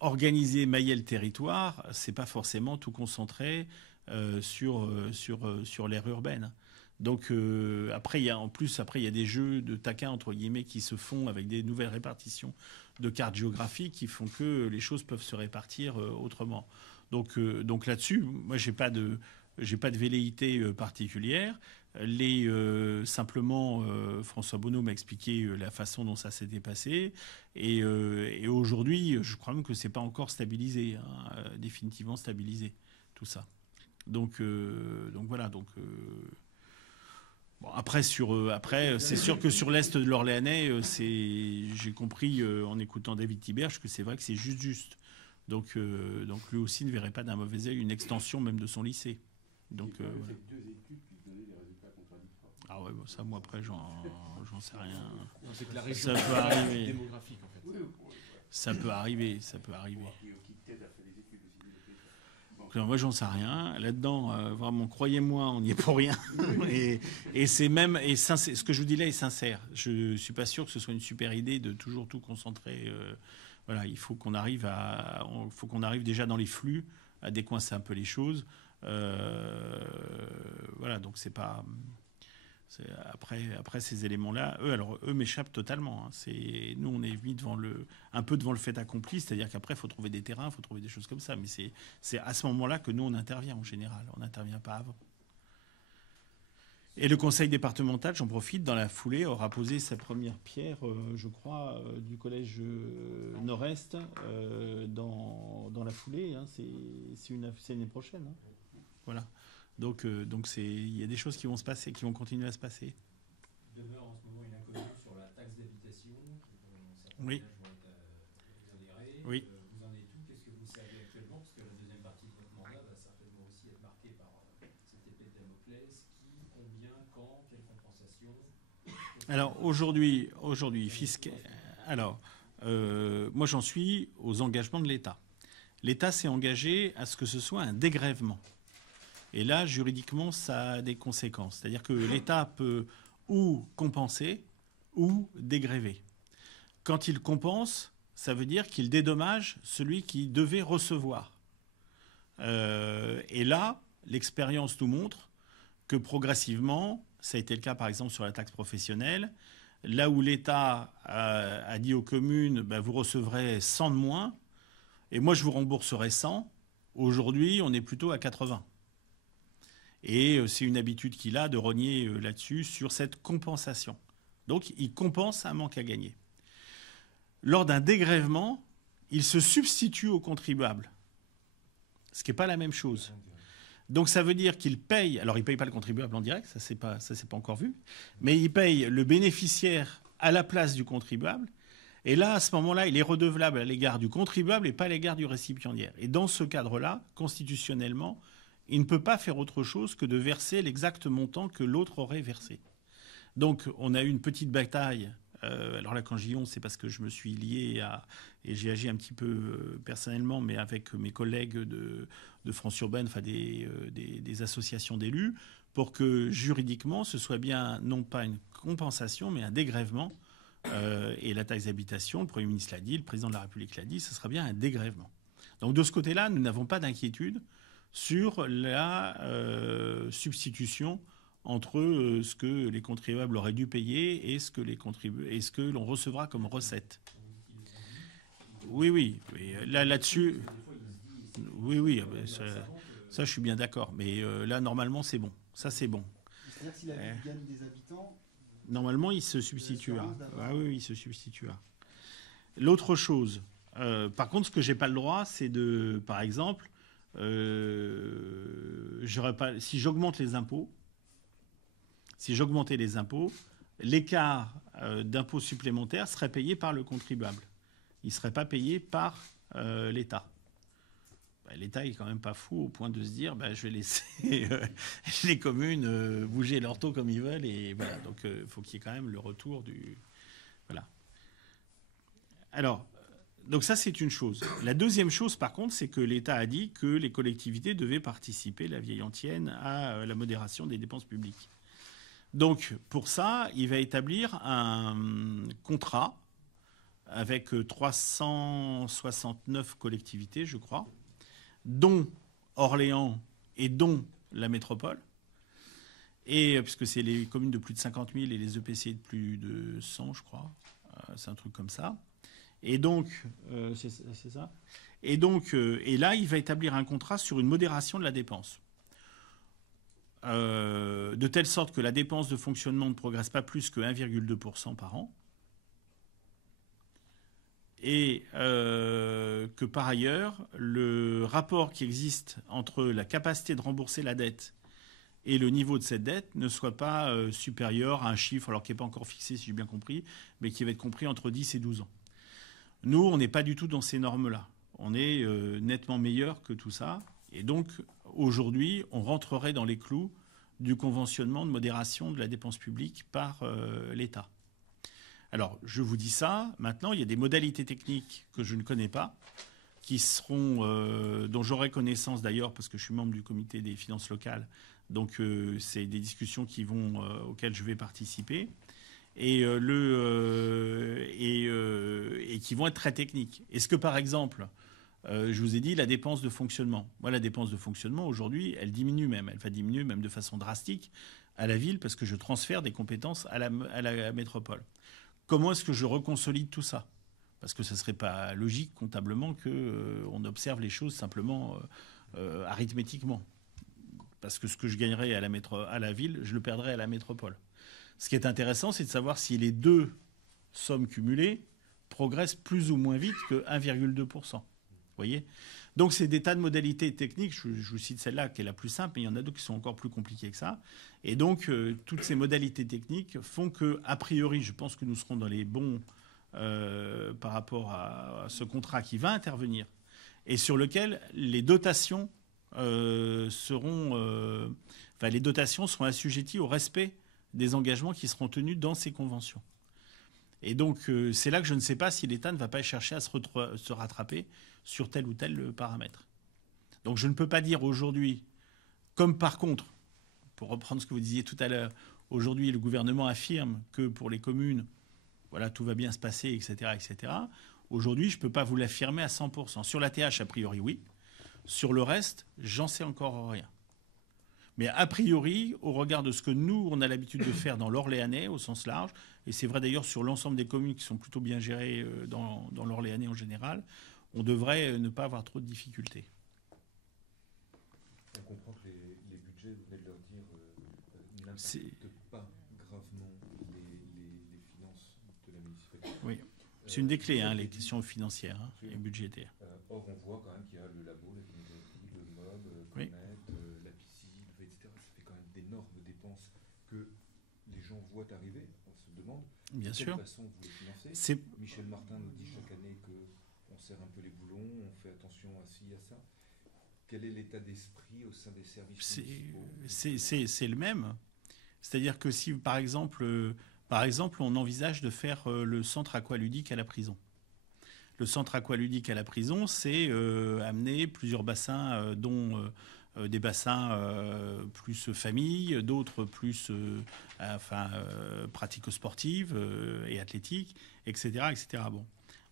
organiser, mailler le territoire, c'est pas forcément tout concentré sur l'aire urbaine. Donc après, il y a des jeux de taquin entre guillemets qui se font avec des nouvelles répartitions de cartes géographiques qui font que les choses peuvent se répartir autrement. Donc là-dessus, moi j'ai pas de velléité particulière. Simplement, François Bonneau m'a expliqué la façon dont ça s'était passé. Et aujourd'hui, je crois même que c'est pas encore stabilisé, hein, définitivement stabilisé, tout ça. Donc voilà. Bon, après, c'est sûr que sur l'Est de l'Orléanais, j'ai compris en écoutant David Tiberge que c'est vrai que c'est juste. Donc lui aussi ne verrait pas d'un mauvais œil une extension même de son lycée. Donc, Il y a voilà. deux études qui donnaient des résultats contradictoires. Ah ouais, bon, ça, moi, après, j'en sais rien. Non, c'est que la région Ça peut arriver. démographique, en fait. Oui, Ça peut arriver. qui peut-être a fait des études aussi de l'EPFL. Bon. Donc, moi, j'en sais rien. Là-dedans, vraiment, croyez-moi, on n'y est pour rien. et ce que je vous dis là est sincère. Je suis pas sûr que ce soit une super idée de toujours tout concentrer. Voilà, il faut qu'on arrive déjà dans les flux à décoincer un peu les choses. Voilà, donc c'est pas. Après ces éléments-là, eux m'échappent totalement. Hein. Nous, on est mis un peu devant le fait accompli, c'est-à-dire qu'après, il faut trouver des terrains, il faut trouver des choses comme ça. Mais c'est à ce moment-là que nous, on intervient en général. On n'intervient pas avant. Et le conseil départemental, j'en profite, dans la foulée, aura posé sa première pierre, je crois, du collège Nord-Est dans la foulée. Hein. C'est l'année prochaine. Hein. Voilà. Donc il y a des choses qui vont se passer, qui vont continuer à se passer. Il demeure en ce moment une inconnue sur la taxe d'habitation, dont certains Oui. ménages vont être exonérés. Oui. Vous en êtes où? Qu'est-ce que vous savez actuellement? Parce que la deuxième partie de votre mandat va certainement aussi être marquée par cette épée de Damoclès. Qui, combien, quand, quelle compensation? Alors aujourd'hui, moi j'en suis aux engagements de l'État. L'État s'est engagé à ce que ce soit un dégrèvement. Et là, juridiquement, ça a des conséquences. C'est-à-dire que l'État peut ou compenser ou dégréver. Quand il compense, ça veut dire qu'il dédommage celui qui devait recevoir. Et là, l'expérience nous montre que progressivement, ça a été le cas par exemple sur la taxe professionnelle, là où l'État a dit aux communes, vous recevrez 100 de moins, et moi je vous rembourserai 100, aujourd'hui on est plutôt à 80. Et c'est une habitude qu'il a de rogner là-dessus, sur cette compensation. Donc il compense un manque à gagner. Lors d'un dégrèvement, il se substitue au contribuable, ce qui n'est pas la même chose. Donc ça veut dire qu'il paye, alors il ne paye pas le contribuable en direct, ça c'est pas encore vu, mais il paye le bénéficiaire à la place du contribuable. Et là, à ce moment-là, il est redevable à l'égard du contribuable et pas à l'égard du récipiendaire. Et dans ce cadre-là, constitutionnellement, il ne peut pas faire autre chose que de verser l'exact montant que l'autre aurait versé. Donc, on a eu une petite bataille. Alors là, quand j'y on, c'est parce que je me suis lié et j'ai agi un petit peu personnellement, mais avec mes collègues de France Urbaine, enfin des associations d'élus, pour que juridiquement, ce soit bien non pas une compensation, mais un dégrèvement. Et la taxe d'habitation, le Premier ministre l'a dit, le Président de la République l'a dit, ce sera bien un dégrèvement. Donc de ce côté-là, nous n'avons pas d'inquiétude sur la substitution entre ce que les contribuables auraient dû payer et ce que l'on recevra comme recette. Oui. Là-dessus, oui. Ça, je suis bien d'accord. Mais là, normalement, c'est bon. Ça, c'est bon. C'est-à-dire que si la ville gagne des habitants... Normalement, il se substituera. Ah oui, il se substituera. L'autre chose, par contre, ce que j'ai pas le droit, c'est de, par exemple, si j'augmente les impôts, l'écart d'impôts supplémentaires serait payé par le contribuable. Il ne serait pas payé par l'État. L'État est quand même pas fou au point de se dire je vais laisser les communes bouger leur taux comme ils veulent. Et voilà. Donc il faut qu'il y ait quand même le retour du. Voilà. Alors, donc ça, c'est une chose. La deuxième chose, par contre, c'est que l'État a dit que les collectivités devaient participer, la vieille antienne, à la modération des dépenses publiques. Donc, pour ça, il va établir un contrat avec 369 collectivités, je crois, dont Orléans et dont la métropole, et puisque c'est les communes de plus de 50 000 et les EPCI de plus de 100, je crois, c'est un truc comme ça. Et donc, c'est ça. Et donc, et là, il va établir un contrat sur une modération de la dépense, de telle sorte que la dépense de fonctionnement ne progresse pas plus que 1,2% par an. Et que par ailleurs, le rapport qui existe entre la capacité de rembourser la dette et le niveau de cette dette ne soit pas supérieur à un chiffre, alors qui n'est pas encore fixé, si j'ai bien compris, mais qui va être compris entre 10 et 12 ans. Nous, on n'est pas du tout dans ces normes-là. On est nettement meilleur que tout ça. Et donc, aujourd'hui, on rentrerait dans les clous du conventionnement de modération de la dépense publique par l'État. Alors, je vous dis ça. Maintenant, il y a des modalités techniques que je ne connais pas, qui seront, dont j'aurai connaissance d'ailleurs, parce que je suis membre du comité des finances locales. Donc, c'est des discussions auxquelles je vais participer, et qui vont être très techniques. Est-ce que, par exemple, je vous ai dit la dépense de fonctionnement. Moi, la dépense de fonctionnement, aujourd'hui, elle diminue même. Elle va diminuer même de façon drastique, à la ville parce que je transfère des compétences à la métropole. Comment est-ce que je reconsolide tout ça ? Parce que ce ne serait pas logique comptablement qu'on observe les choses simplement arithmétiquement. Parce que ce que je gagnerais à la ville, je le perdrais à la métropole. Ce qui est intéressant, c'est de savoir si les deux sommes cumulées progressent plus ou moins vite que 1,2%. Vous voyez ? Donc, c'est des tas de modalités techniques. Je vous cite celle-là qui est la plus simple, mais il y en a d'autres qui sont encore plus compliquées que ça. Et donc, toutes ces modalités techniques font que, a priori, je pense que nous serons dans les bons par rapport à ce contrat qui va intervenir et sur lequel les dotations seront assujetties au respect des engagements qui seront tenus dans ces conventions. Et donc, c'est là que je ne sais pas si l'État ne va pas chercher à se rattraper sur tel ou tel paramètre. Donc, je ne peux pas dire aujourd'hui, comme par contre, pour reprendre ce que vous disiez tout à l'heure, aujourd'hui, le gouvernement affirme que pour les communes, voilà, tout va bien se passer, etc., etc. Aujourd'hui, je ne peux pas vous l'affirmer à 100%. Sur la TH, a priori, oui. Sur le reste, j'en sais encore rien. Mais a priori, au regard de ce que nous, on a l'habitude de faire dans l'Orléanais, au sens large, et c'est vrai d'ailleurs sur l'ensemble des communes qui sont plutôt bien gérées dans l'Orléanais en général, on devrait ne pas avoir trop de difficultés. On comprend que les budgets, vous venez de leur dire, n'impactent pas gravement les finances de la municipalité. Oui, c'est une des clés, les questions financières et budgétaires. Or, on voit quand même qu'il y a le labo, la clinique, le MOB, oui. la piscine, etc. Ça fait quand même d'énormes dépenses que les gens voient arriver. On se demande Bien de sûr. quelle façon vous les financez. Michel Martin nous dit chaque année qu'on serre un peu les boulons, on fait attention à ci, à ça. Quel est l'état d'esprit au sein des services municipaux ? C'est le même. C'est-à-dire que si, par exemple, on envisage de faire le centre aqualudique à la prison. Le centre aqualudique à la prison, c'est amener plusieurs bassins, dont des bassins plus famille, d'autres plus pratico-sportives et athlétiques, etc., etc. Bon.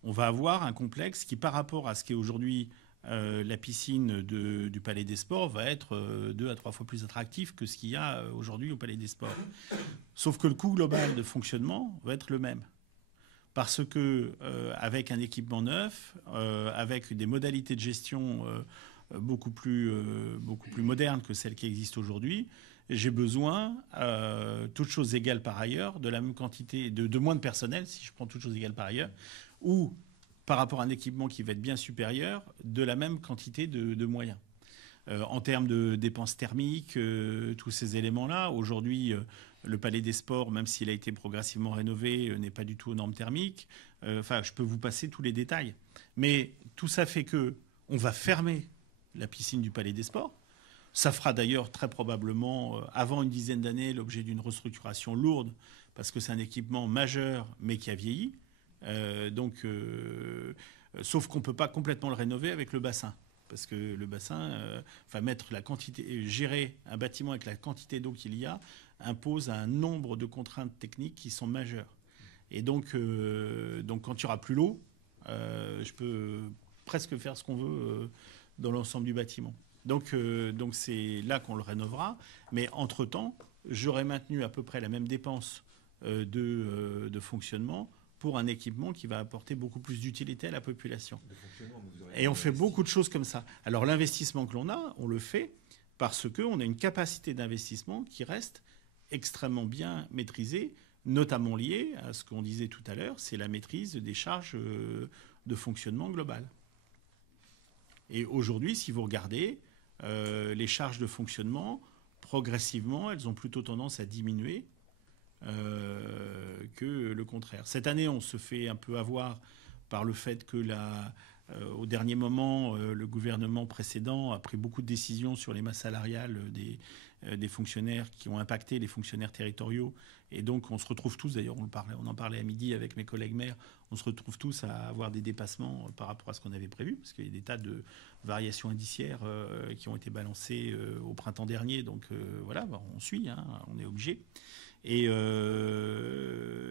On va avoir un complexe qui, par rapport à ce qui est aujourd'hui la piscine du Palais des Sports, va être 2 à 3 fois plus attractif que ce qu'il y a aujourd'hui au Palais des Sports. Sauf que le coût global de fonctionnement va être le même. Parce que avec un équipement neuf, avec des modalités de gestion beaucoup plus modernes que celles qui existent aujourd'hui, j'ai besoin, toutes choses égales par ailleurs, de la même quantité, de moins de personnel, si je prends toutes choses égales par ailleurs, ou par rapport à un équipement qui va être bien supérieur, de la même quantité de moyens. En termes de dépenses thermiques, tous ces éléments-là, aujourd'hui, le Palais des Sports, même s'il a été progressivement rénové, n'est pas du tout aux normes thermiques. Je peux vous passer tous les détails. Mais tout ça fait qu'on va fermer la piscine du Palais des Sports. Ça fera d'ailleurs très probablement, avant une dizaine d'années, l'objet d'une restructuration lourde, parce que c'est un équipement majeur, mais qui a vieilli. Sauf qu'on ne peut pas complètement le rénover avec le bassin. Parce que le bassin, gérer un bâtiment avec la quantité d'eau qu'il y a, impose un nombre de contraintes techniques qui sont majeures. Et donc quand il n'y aura plus l'eau, je peux presque faire ce qu'on veut dans l'ensemble du bâtiment. Donc c'est là qu'on le rénovera. Mais entre-temps, j'aurai maintenu à peu près la même dépense de fonctionnement pour un équipement qui va apporter beaucoup plus d'utilité à la population. Et on fait beaucoup de choses comme ça. Alors l'investissement que l'on a, on le fait parce qu'on a une capacité d'investissement qui reste extrêmement bien maîtrisée, notamment liée à ce qu'on disait tout à l'heure, c'est la maîtrise des charges de fonctionnement global. Et aujourd'hui, si vous regardez, les charges de fonctionnement, progressivement, elles ont plutôt tendance à diminuer que le contraire. Cette année, on se fait un peu avoir par le fait que au dernier moment, le gouvernement précédent a pris beaucoup de décisions sur les masses salariales des fonctionnaires qui ont impacté les fonctionnaires territoriaux. Et donc, on se retrouve tous, d'ailleurs, on en parlait à midi avec mes collègues maires, on se retrouve tous à avoir des dépassements par rapport à ce qu'on avait prévu, parce qu'il y a des tas de variations indiciaires qui ont été balancées au printemps dernier. Donc, on suit, on est obligé.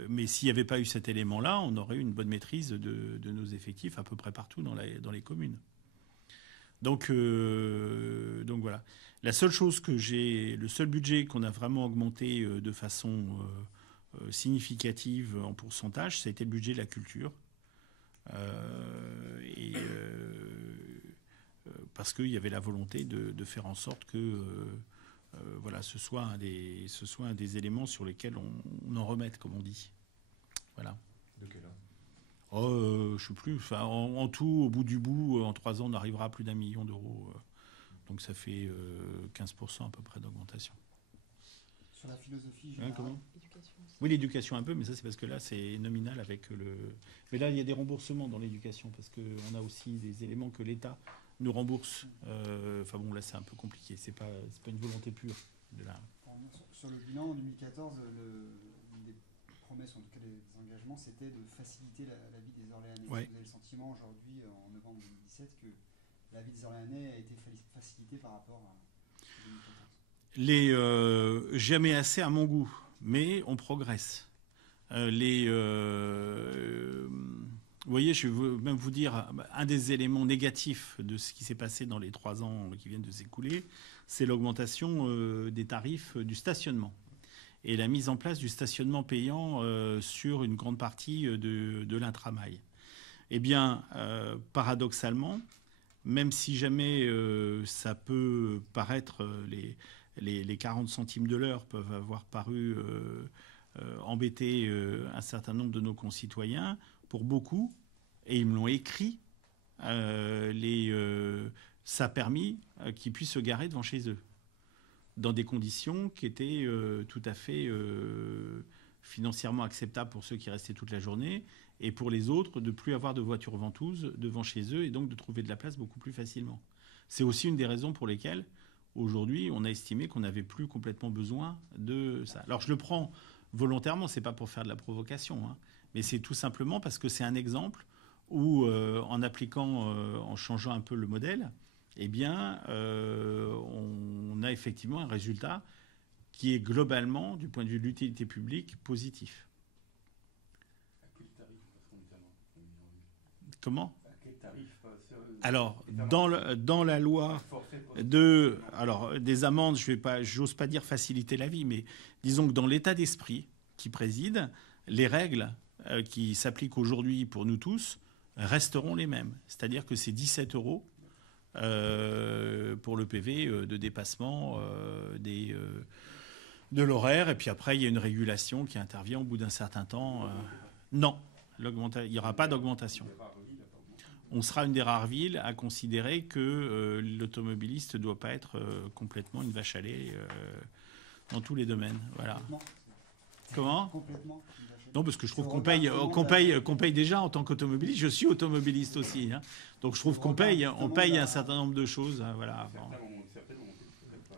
Mais s'il n'y avait pas eu cet élément-là, on aurait eu une bonne maîtrise de nos effectifs à peu près partout dans les communes. Donc voilà. La seule chose le seul budget qu'on a vraiment augmenté de façon significative en pourcentage, ça a été le budget de la culture. Parce qu'il y avait la volonté de faire en sorte que voilà, ce soit un des éléments sur lesquels on en remette, comme on dit. Voilà. De quel âge? Je ne sais plus. Enfin, en tout, au bout du bout, en 3 ans, on arrivera à plus d'1 million d'euros. Donc ça fait 15% à peu près d'augmentation. Sur la philosophie Hein, générale, comment Éducation aussi. Oui, l'éducation un peu, mais ça c'est parce que là c'est nominal avec le. Mais là il y a des remboursements dans l'éducation parce qu'on a aussi des éléments que l'État nous rembourse. Enfin bon, là c'est un peu compliqué. C'est pas une volonté pure de la. sur le bilan en 2014, une des promesses, en tout cas des engagements, c'était de faciliter la vie des Orléanais. Ouais. Vous avez le sentiment aujourd'hui, en novembre 2017, que la vie des Orléanais a été facilitée par rapport à 2014? Jamais assez à mon goût, mais on progresse. Vous voyez, je veux même vous dire, un des éléments négatifs de ce qui s'est passé dans les 3 ans qui viennent de s'écouler, c'est l'augmentation des tarifs du stationnement et la mise en place du stationnement payant sur une grande partie de l'intramail. Eh bien, paradoxalement, même si jamais ça peut paraître, les 40 centimes de l'heure peuvent avoir paru embêter un certain nombre de nos concitoyens, pour beaucoup, et ils me l'ont écrit, ça a permis qu'ils puissent se garer devant chez eux, dans des conditions qui étaient tout à fait financièrement acceptables pour ceux qui restaient toute la journée, et pour les autres, de ne plus avoir de voiture ventouse devant chez eux, et donc de trouver de la place beaucoup plus facilement. C'est aussi une des raisons pour lesquelles, aujourd'hui, on a estimé qu'on n'avait plus complètement besoin de ça. Alors je le prends volontairement, c'est pas pour faire de la provocation, hein, mais c'est tout simplement parce que c'est un exemple où, en appliquant, en changeant un peu le modèle, eh bien, on a effectivement un résultat qui est globalement, du point de vue de l'utilité publique, positif. À quel tarif passons notamment? Comment? À quel tarif Alors, dans la loi des amendes, j'ose pas dire faciliter la vie, mais disons que dans l'état d'esprit qui préside, les règles qui s'appliquent aujourd'hui pour nous tous resteront les mêmes. C'est-à-dire que c'est 17 € pour le PV de dépassement de l'horaire. Et puis après, il y a une régulation qui intervient au bout d'un certain temps. Non, il n'y aura pas d'augmentation. On sera une des rares villes à considérer que l'automobiliste ne doit pas être complètement une vache à lait dans tous les domaines. Voilà. Comment? Complètement. Non, parce que je trouve qu'on paye déjà en tant qu'automobiliste. Je suis automobiliste aussi, hein. Donc je trouve qu'on paye un certain nombre de choses. Voilà. Bon.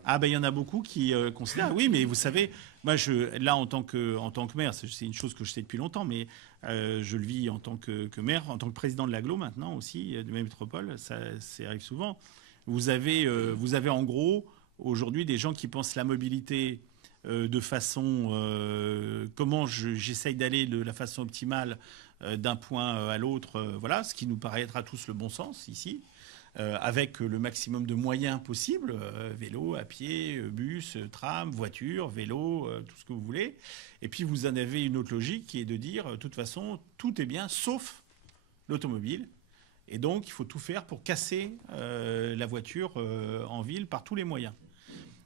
Ah ben il y en a beaucoup qui considèrent. Oui, mais vous savez, moi là en tant que maire, c'est une chose que je sais depuis longtemps, mais je le vis en tant que maire, en tant que président de l'agglo maintenant aussi de ma métropole. Ça arrive souvent. Vous avez en gros aujourd'hui des gens qui pensent la mobilité de façon comment j'essaye d'aller de la façon optimale d'un point à l'autre, voilà, ce qui nous paraîtra tous le bon sens ici, avec le maximum de moyens possibles, vélo, à pied, bus, tram, voiture, vélo, tout ce que vous voulez. Et puis vous en avez une autre logique qui est de dire, de toute façon, tout est bien sauf l'automobile. Et donc il faut tout faire pour casser la voiture en ville par tous les moyens.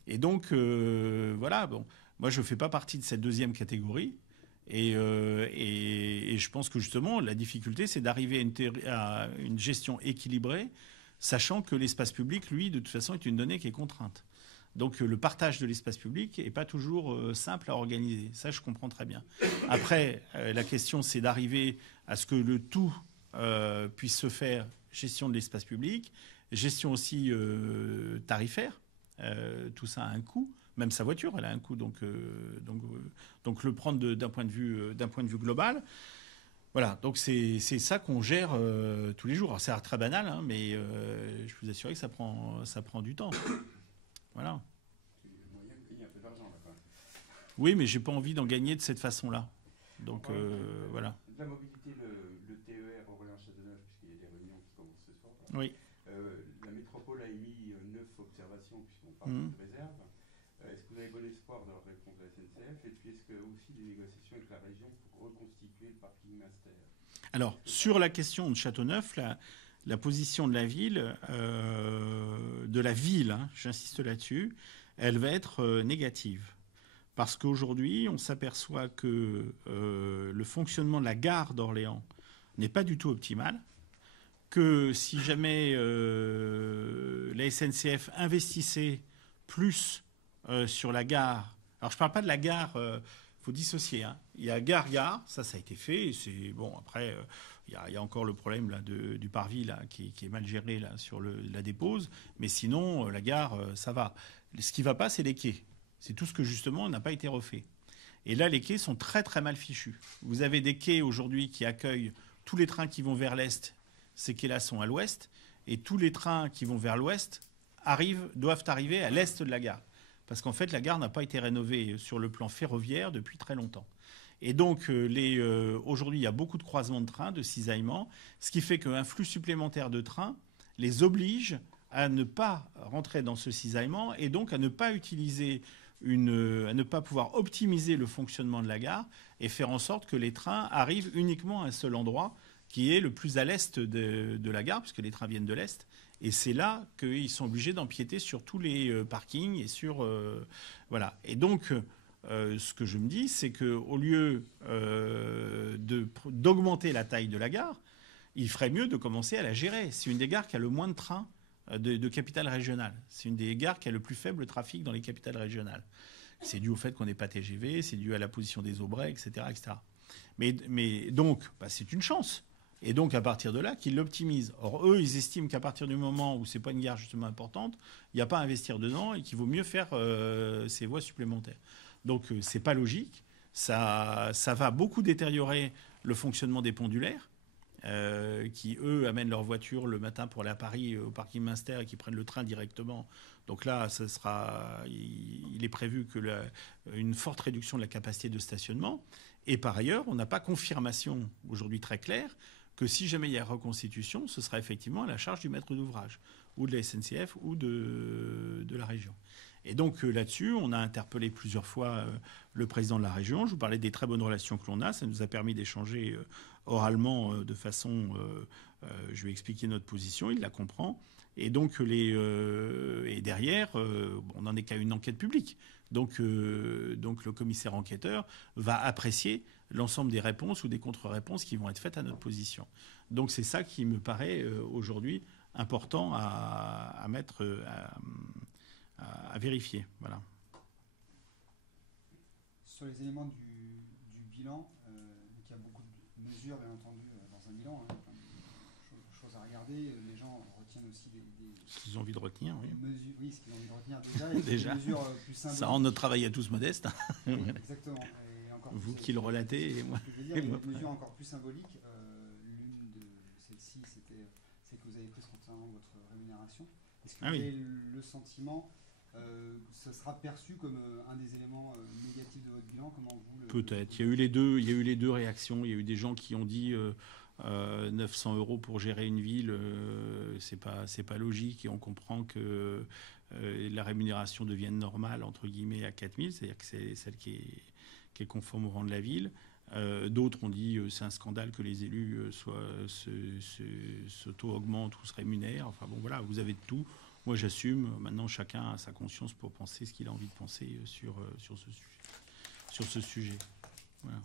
Et donc, voilà, bon, moi je ne fais pas partie de cette deuxième catégorie. Et je pense que justement, la difficulté, c'est d'arriver à une gestion équilibrée, sachant que l'espace public, lui, de toute façon, est une donnée qui est contrainte. Donc le partage de l'espace public n'est pas toujours simple à organiser. Ça, je comprends très bien. Après, la question, c'est d'arriver à ce que le tout puisse se faire, gestion de l'espace public, gestion aussi tarifaire. Tout ça a un coût. Même sa voiture, elle a un coût. Donc le prendre d'un point de vue global. Voilà. Donc c'est ça qu'on gère tous les jours. Alors, c'est très banal, hein, mais je peux vous assurer que ça prend du temps. Voilà. Oui, mais j'ai pas envie d'en gagner de cette façon-là. Donc voilà. De la mobilité, le TER Orléans-Châteauneuf, puisqu'il y a des réunions qui commencent ce soir. Oui. La métropole observation, puisqu'on parle de réserve. Est-ce que vous avez bon espoir de leur répondre à la SNCF? Et puis est-ce qu'il y a aussi des négociations avec la région pour reconstituer le parking master? Alors, sur la question de Châteauneuf, la position de la ville, j'insiste là-dessus, elle va être négative. Parce qu'aujourd'hui, on s'aperçoit que le fonctionnement de la gare d'Orléans n'est pas du tout optimal, que si jamais la SNCF investissait plus sur la gare, alors je ne parle pas de la gare, faut dissocier, hein. Il y a gare, ça a été fait, et c'est bon. Après, il y a encore le problème là du parvis là qui est mal géré là sur la dépose, mais sinon la gare ça va. Ce qui va pas, c'est les quais. C'est tout ce que justement n'a pas été refait. Et là, les quais sont très très mal fichus. Vous avez des quais aujourd'hui qui accueillent tous les trains qui vont vers l'est. Ces quais-là sont à l'ouest, et tous les trains qui vont vers l'ouest doivent arriver à l'est de la gare. Parce qu'en fait, la gare n'a pas été rénovée sur le plan ferroviaire depuis très longtemps. Et donc, aujourd'hui, il y a beaucoup de croisements de trains, de cisaillements, ce qui fait qu'un flux supplémentaire de trains les oblige à ne pas rentrer dans ce cisaillement et donc à ne pas à ne pas pouvoir optimiser le fonctionnement de la gare et faire en sorte que les trains arrivent uniquement à un seul endroit, qui est le plus à l'est de la gare, puisque les trains viennent de l'est. Et c'est là qu'ils sont obligés d'empiéter sur tous les parkings et sur voilà. Et donc, ce que je me dis, c'est qu'au lieu d'augmenter la taille de la gare, il ferait mieux de commencer à la gérer. C'est une des gares qui a le moins de trains de capitale régionale. C'est une des gares qui a le plus faible trafic dans les capitales régionales. C'est dû au fait qu'on n'est pas TGV, c'est dû à la position des Aubrais, etc. etc. Mais donc, c'est une chance. Et donc, à partir de là, qu'ils l'optimisent. Or, eux, ils estiment qu'à partir du moment où c'est pas une gare justement importante, il n'y a pas à investir dedans et qu'il vaut mieux faire ces voies supplémentaires. Donc, c'est pas logique. Ça va beaucoup détériorer le fonctionnement des pendulaires, qui, eux, amènent leur voiture le matin pour aller à Paris au parking Münster et qui prennent le train directement. Donc là, il est prévu une forte réduction de la capacité de stationnement. Et par ailleurs, on n'a pas confirmation aujourd'hui très claire que si jamais il y a reconstitution, ce sera effectivement à la charge du maître d'ouvrage, ou de la SNCF, ou de la région. Et donc là-dessus, on a interpellé plusieurs fois le président de la région. Je vous parlais des très bonnes relations que l'on a. Ça nous a permis d'échanger oralement de façon... je lui ai expliqué notre position, il la comprend. Et donc, et derrière, on n'en est qu'à une enquête publique. Donc le commissaire enquêteur va apprécier l'ensemble des réponses ou des contre-réponses qui vont être faites à notre position. Donc c'est ça qui me paraît aujourd'hui important à mettre, à vérifier. Voilà. Sur les éléments du bilan, il y a beaucoup de mesures, bien entendu, dans un bilan, hein, choses à regarder. Les gens retiennent aussi ce qu'ils ont envie de retenir, oui. Mesures, oui, ce qu'ils ont envie de retenir déjà. Et déjà. Des mesures plus symboliques. Ça rend notre travail à tous modeste. Oui, exactement. Et encore vous plus, qui le relatez et moi. Ce que je veux dire, il y a des mesures encore plus symboliques. L'une de celles-ci, c'est que vous avez prise concernant votre rémunération. Est-ce que vous avez le sentiment ce sera perçu comme un des éléments négatifs de votre bilan? Comment vous Peut-être. Il y a eu les deux réactions. Il y a eu des gens qui ont dit 900 € pour gérer une ville, c'est pas logique, et on comprend que la rémunération devienne normale entre guillemets à 4000, c'est-à-dire que c'est celle qui est conforme au rang de la ville. D'autres ont dit c'est un scandale que les élus s'auto-augmentent ou se rémunèrent. Enfin bon, voilà, vous avez de tout. Moi, j'assume. Maintenant, chacun a sa conscience pour penser ce qu'il a envie de penser sur ce sujet. Voilà.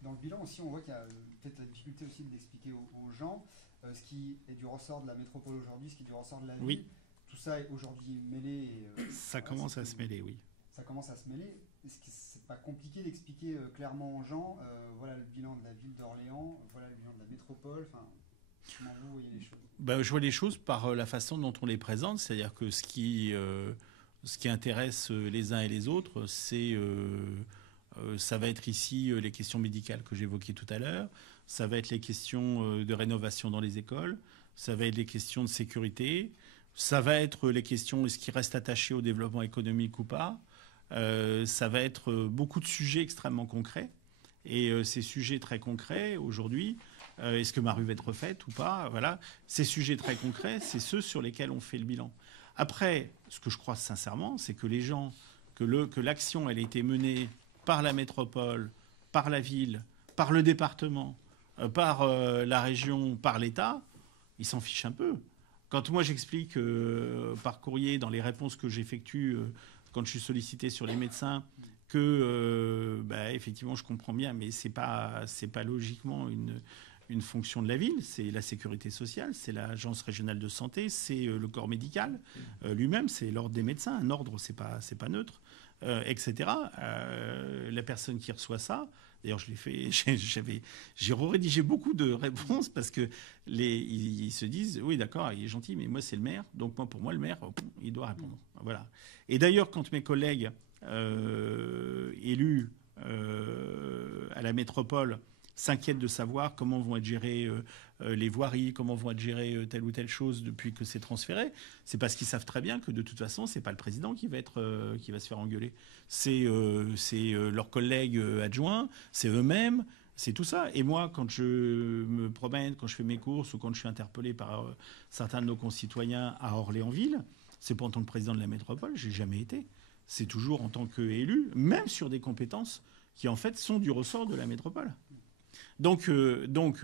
Dans le bilan aussi, on voit qu'il y a peut-être la difficulté aussi d'expliquer aux gens ce qui est du ressort de la métropole aujourd'hui, ce qui est du ressort de la ville. Oui. Tout ça est aujourd'hui mêlé. Ça commence à se mêler, oui. Ça commence à se mêler. Est-ce que c'est pas compliqué d'expliquer clairement aux gens, voilà le bilan de la ville d'Orléans, voilà le bilan de la métropole, enfin, comment vous voyez les choses? Je vois les choses par la façon dont on les présente, c'est-à-dire que ce qui intéresse les uns et les autres, ça va être ici les questions médicales que j'évoquais tout à l'heure, ça va être les questions de rénovation dans les écoles, ça va être les questions de sécurité, ça va être les questions est-ce qu'ils restent attachés au développement économique ou pas, ça va être beaucoup de sujets extrêmement concrets. Et ces sujets très concrets, aujourd'hui, est-ce que ma rue va être refaite ou pas? Voilà. Ces sujets très concrets, c'est ceux sur lesquels on fait le bilan. Après, ce que je crois sincèrement, c'est que les gens, que l'action, elle a été menée par la métropole, par la ville, par le département, par la région, par l'État, ils s'en fichent un peu. Quand moi j'explique par courrier, dans les réponses que j'effectue quand je suis sollicité sur les médecins, que effectivement je comprends bien, mais c'est pas logiquement une fonction de la ville, c'est la sécurité sociale, c'est l'agence régionale de santé, c'est le corps médical lui-même, c'est l'ordre des médecins. Un ordre, c'est pas neutre, etc. La personne qui reçoit ça, d'ailleurs, je l'ai fait. J'ai rédigé beaucoup de réponses parce que ils se disent, oui, d'accord, il est gentil, mais moi, c'est le maire. Donc, pour moi, le maire, il doit répondre. Voilà. Et d'ailleurs, quand mes collègues élus à la métropole s'inquiètent de savoir comment vont être gérées les voiries, comment vont être gérées telle ou telle chose depuis que c'est transféré, c'est parce qu'ils savent très bien que de toute façon, c'est pas le président qui va se faire engueuler. C'est leurs collègues adjoints, c'est eux-mêmes, c'est tout ça. Et moi, quand je me promène, quand je fais mes courses ou quand je suis interpellé par certains de nos concitoyens à Orléansville, c'est pas en tant que président de la métropole, j'ai jamais été. C'est toujours en tant qu'élu, même sur des compétences qui en fait sont du ressort de la métropole. Donc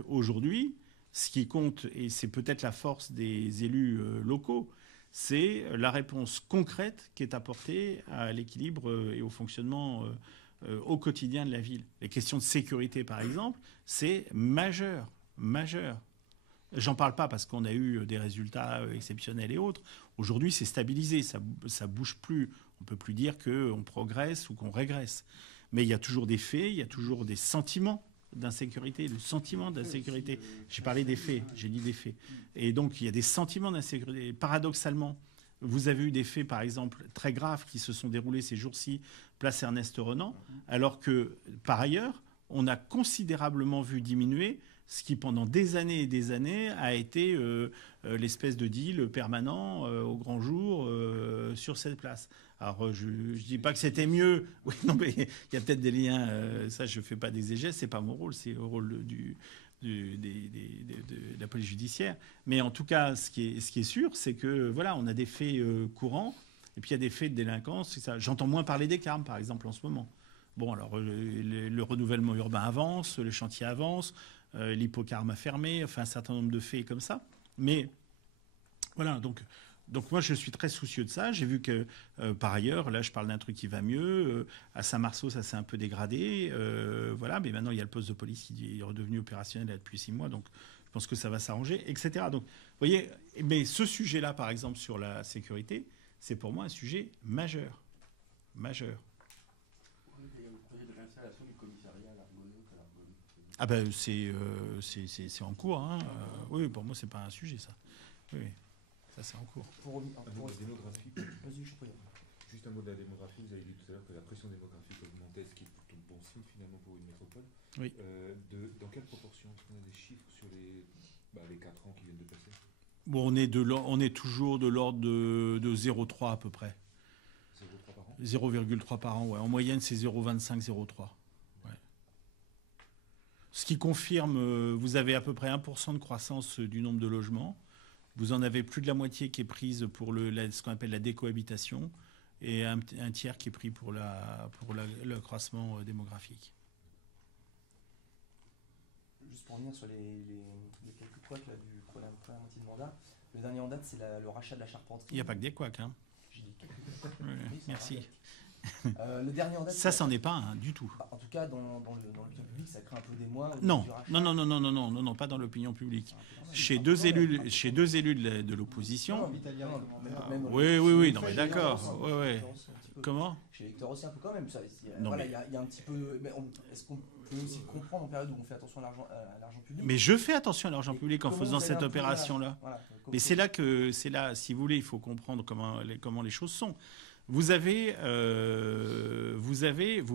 aujourd'hui, ce qui compte, et c'est peut-être la force des élus locaux, c'est la réponse concrète qui est apportée à l'équilibre et au fonctionnement au quotidien de la ville. Les questions de sécurité, par exemple, c'est majeur. J'en parle pas parce qu'on a eu des résultats exceptionnels et autres. Aujourd'hui, c'est stabilisé, ça bouge plus. On peut plus dire qu'on progresse ou qu'on régresse. Mais il y a toujours des faits, il y a toujours des sentiments d'insécurité, le sentiment d'insécurité. J'ai parlé des faits, j'ai dit des faits. Et donc, il y a des sentiments d'insécurité. Paradoxalement, vous avez eu des faits, par exemple, très graves qui se sont déroulés ces jours-ci, place Ernest Renan, alors que, par ailleurs, on a considérablement vu diminuer ce qui, pendant des années et des années, a été l'espèce de deal permanent au grand jour sur cette place. Alors, je ne dis pas que c'était mieux. Oui, non, mais il y a peut-être des liens. Ça, je ne fais pas d'exégèse. Ce n'est pas mon rôle. C'est le rôle de la police judiciaire. Mais en tout cas, ce qui est sûr, c'est que voilà, on a des faits courants. Et puis, il y a des faits de délinquance. J'entends moins parler des carmes, par exemple, en ce moment. Bon, alors, le renouvellement urbain avance, le chantier avance, l'hippocarme a fermé, enfin, un certain nombre de faits comme ça. Mais voilà, donc moi, je suis très soucieux de ça. J'ai vu que, par ailleurs, là, je parle d'un truc qui va mieux. À Saint-Marceau, ça s'est un peu dégradé. Voilà, mais maintenant, il y a le poste de police qui est redevenu opérationnel là, depuis 6 mois. Donc, je pense que ça va s'arranger, etc. Donc, vous voyez, mais ce sujet-là, par exemple, sur la sécurité, c'est pour moi un sujet majeur. Majeur. Ah ben, c'est en cours. Hein. Oui, pour moi, c'est pas un sujet, ça. Oui. Ça, c'est en cours. Pour la démographie, juste un mot de la démographie. Vous avez dit tout à l'heure que la pression démographique augmentait, ce qui est plutôt bon signe finalement pour une métropole. Oui. Dans quelle proportion? Est-ce qu'on a des chiffres sur les 4 ans qui viennent de passer? Bon, on est toujours de l'ordre de 0,3 à peu près. 0,3 par an? 0,3 par an, ouais. En moyenne, c'est 0,25, 0,3. Ouais. Ce qui confirme, vous avez à peu près 1% de croissance du nombre de logements. Vous en avez plus de la moitié qui est prise pour ce qu'on appelle la décohabitation et un tiers qui est pris pour l'accroissement démographique. Juste pour revenir sur les quelques couacs du première moitié de mandat, le dernier en date, c'est le rachat de la Charpenterie. Il n'y a pas que des couacs. Hein. J'ai dit quelques couacs. Oui, merci. Le dernier en date, ça, c'en est pas un du tout. En tout cas, dans l'opinion publique, ça crée un peu d'émoi. Non, pas dans l'opinion publique. Chez deux élus de l'opposition. Oui, non, mais d'accord. Ouais. Comment? Chez l'électeur aussi un peu quand même. Il y a un petit peu. Est-ce qu'on peut aussi comprendre en période où on fait attention à l'argent public? Mais je fais attention à l'argent public en faisant cette opération-là. Mais c'est là, si vous voulez, il faut comprendre comment les choses sont. Vous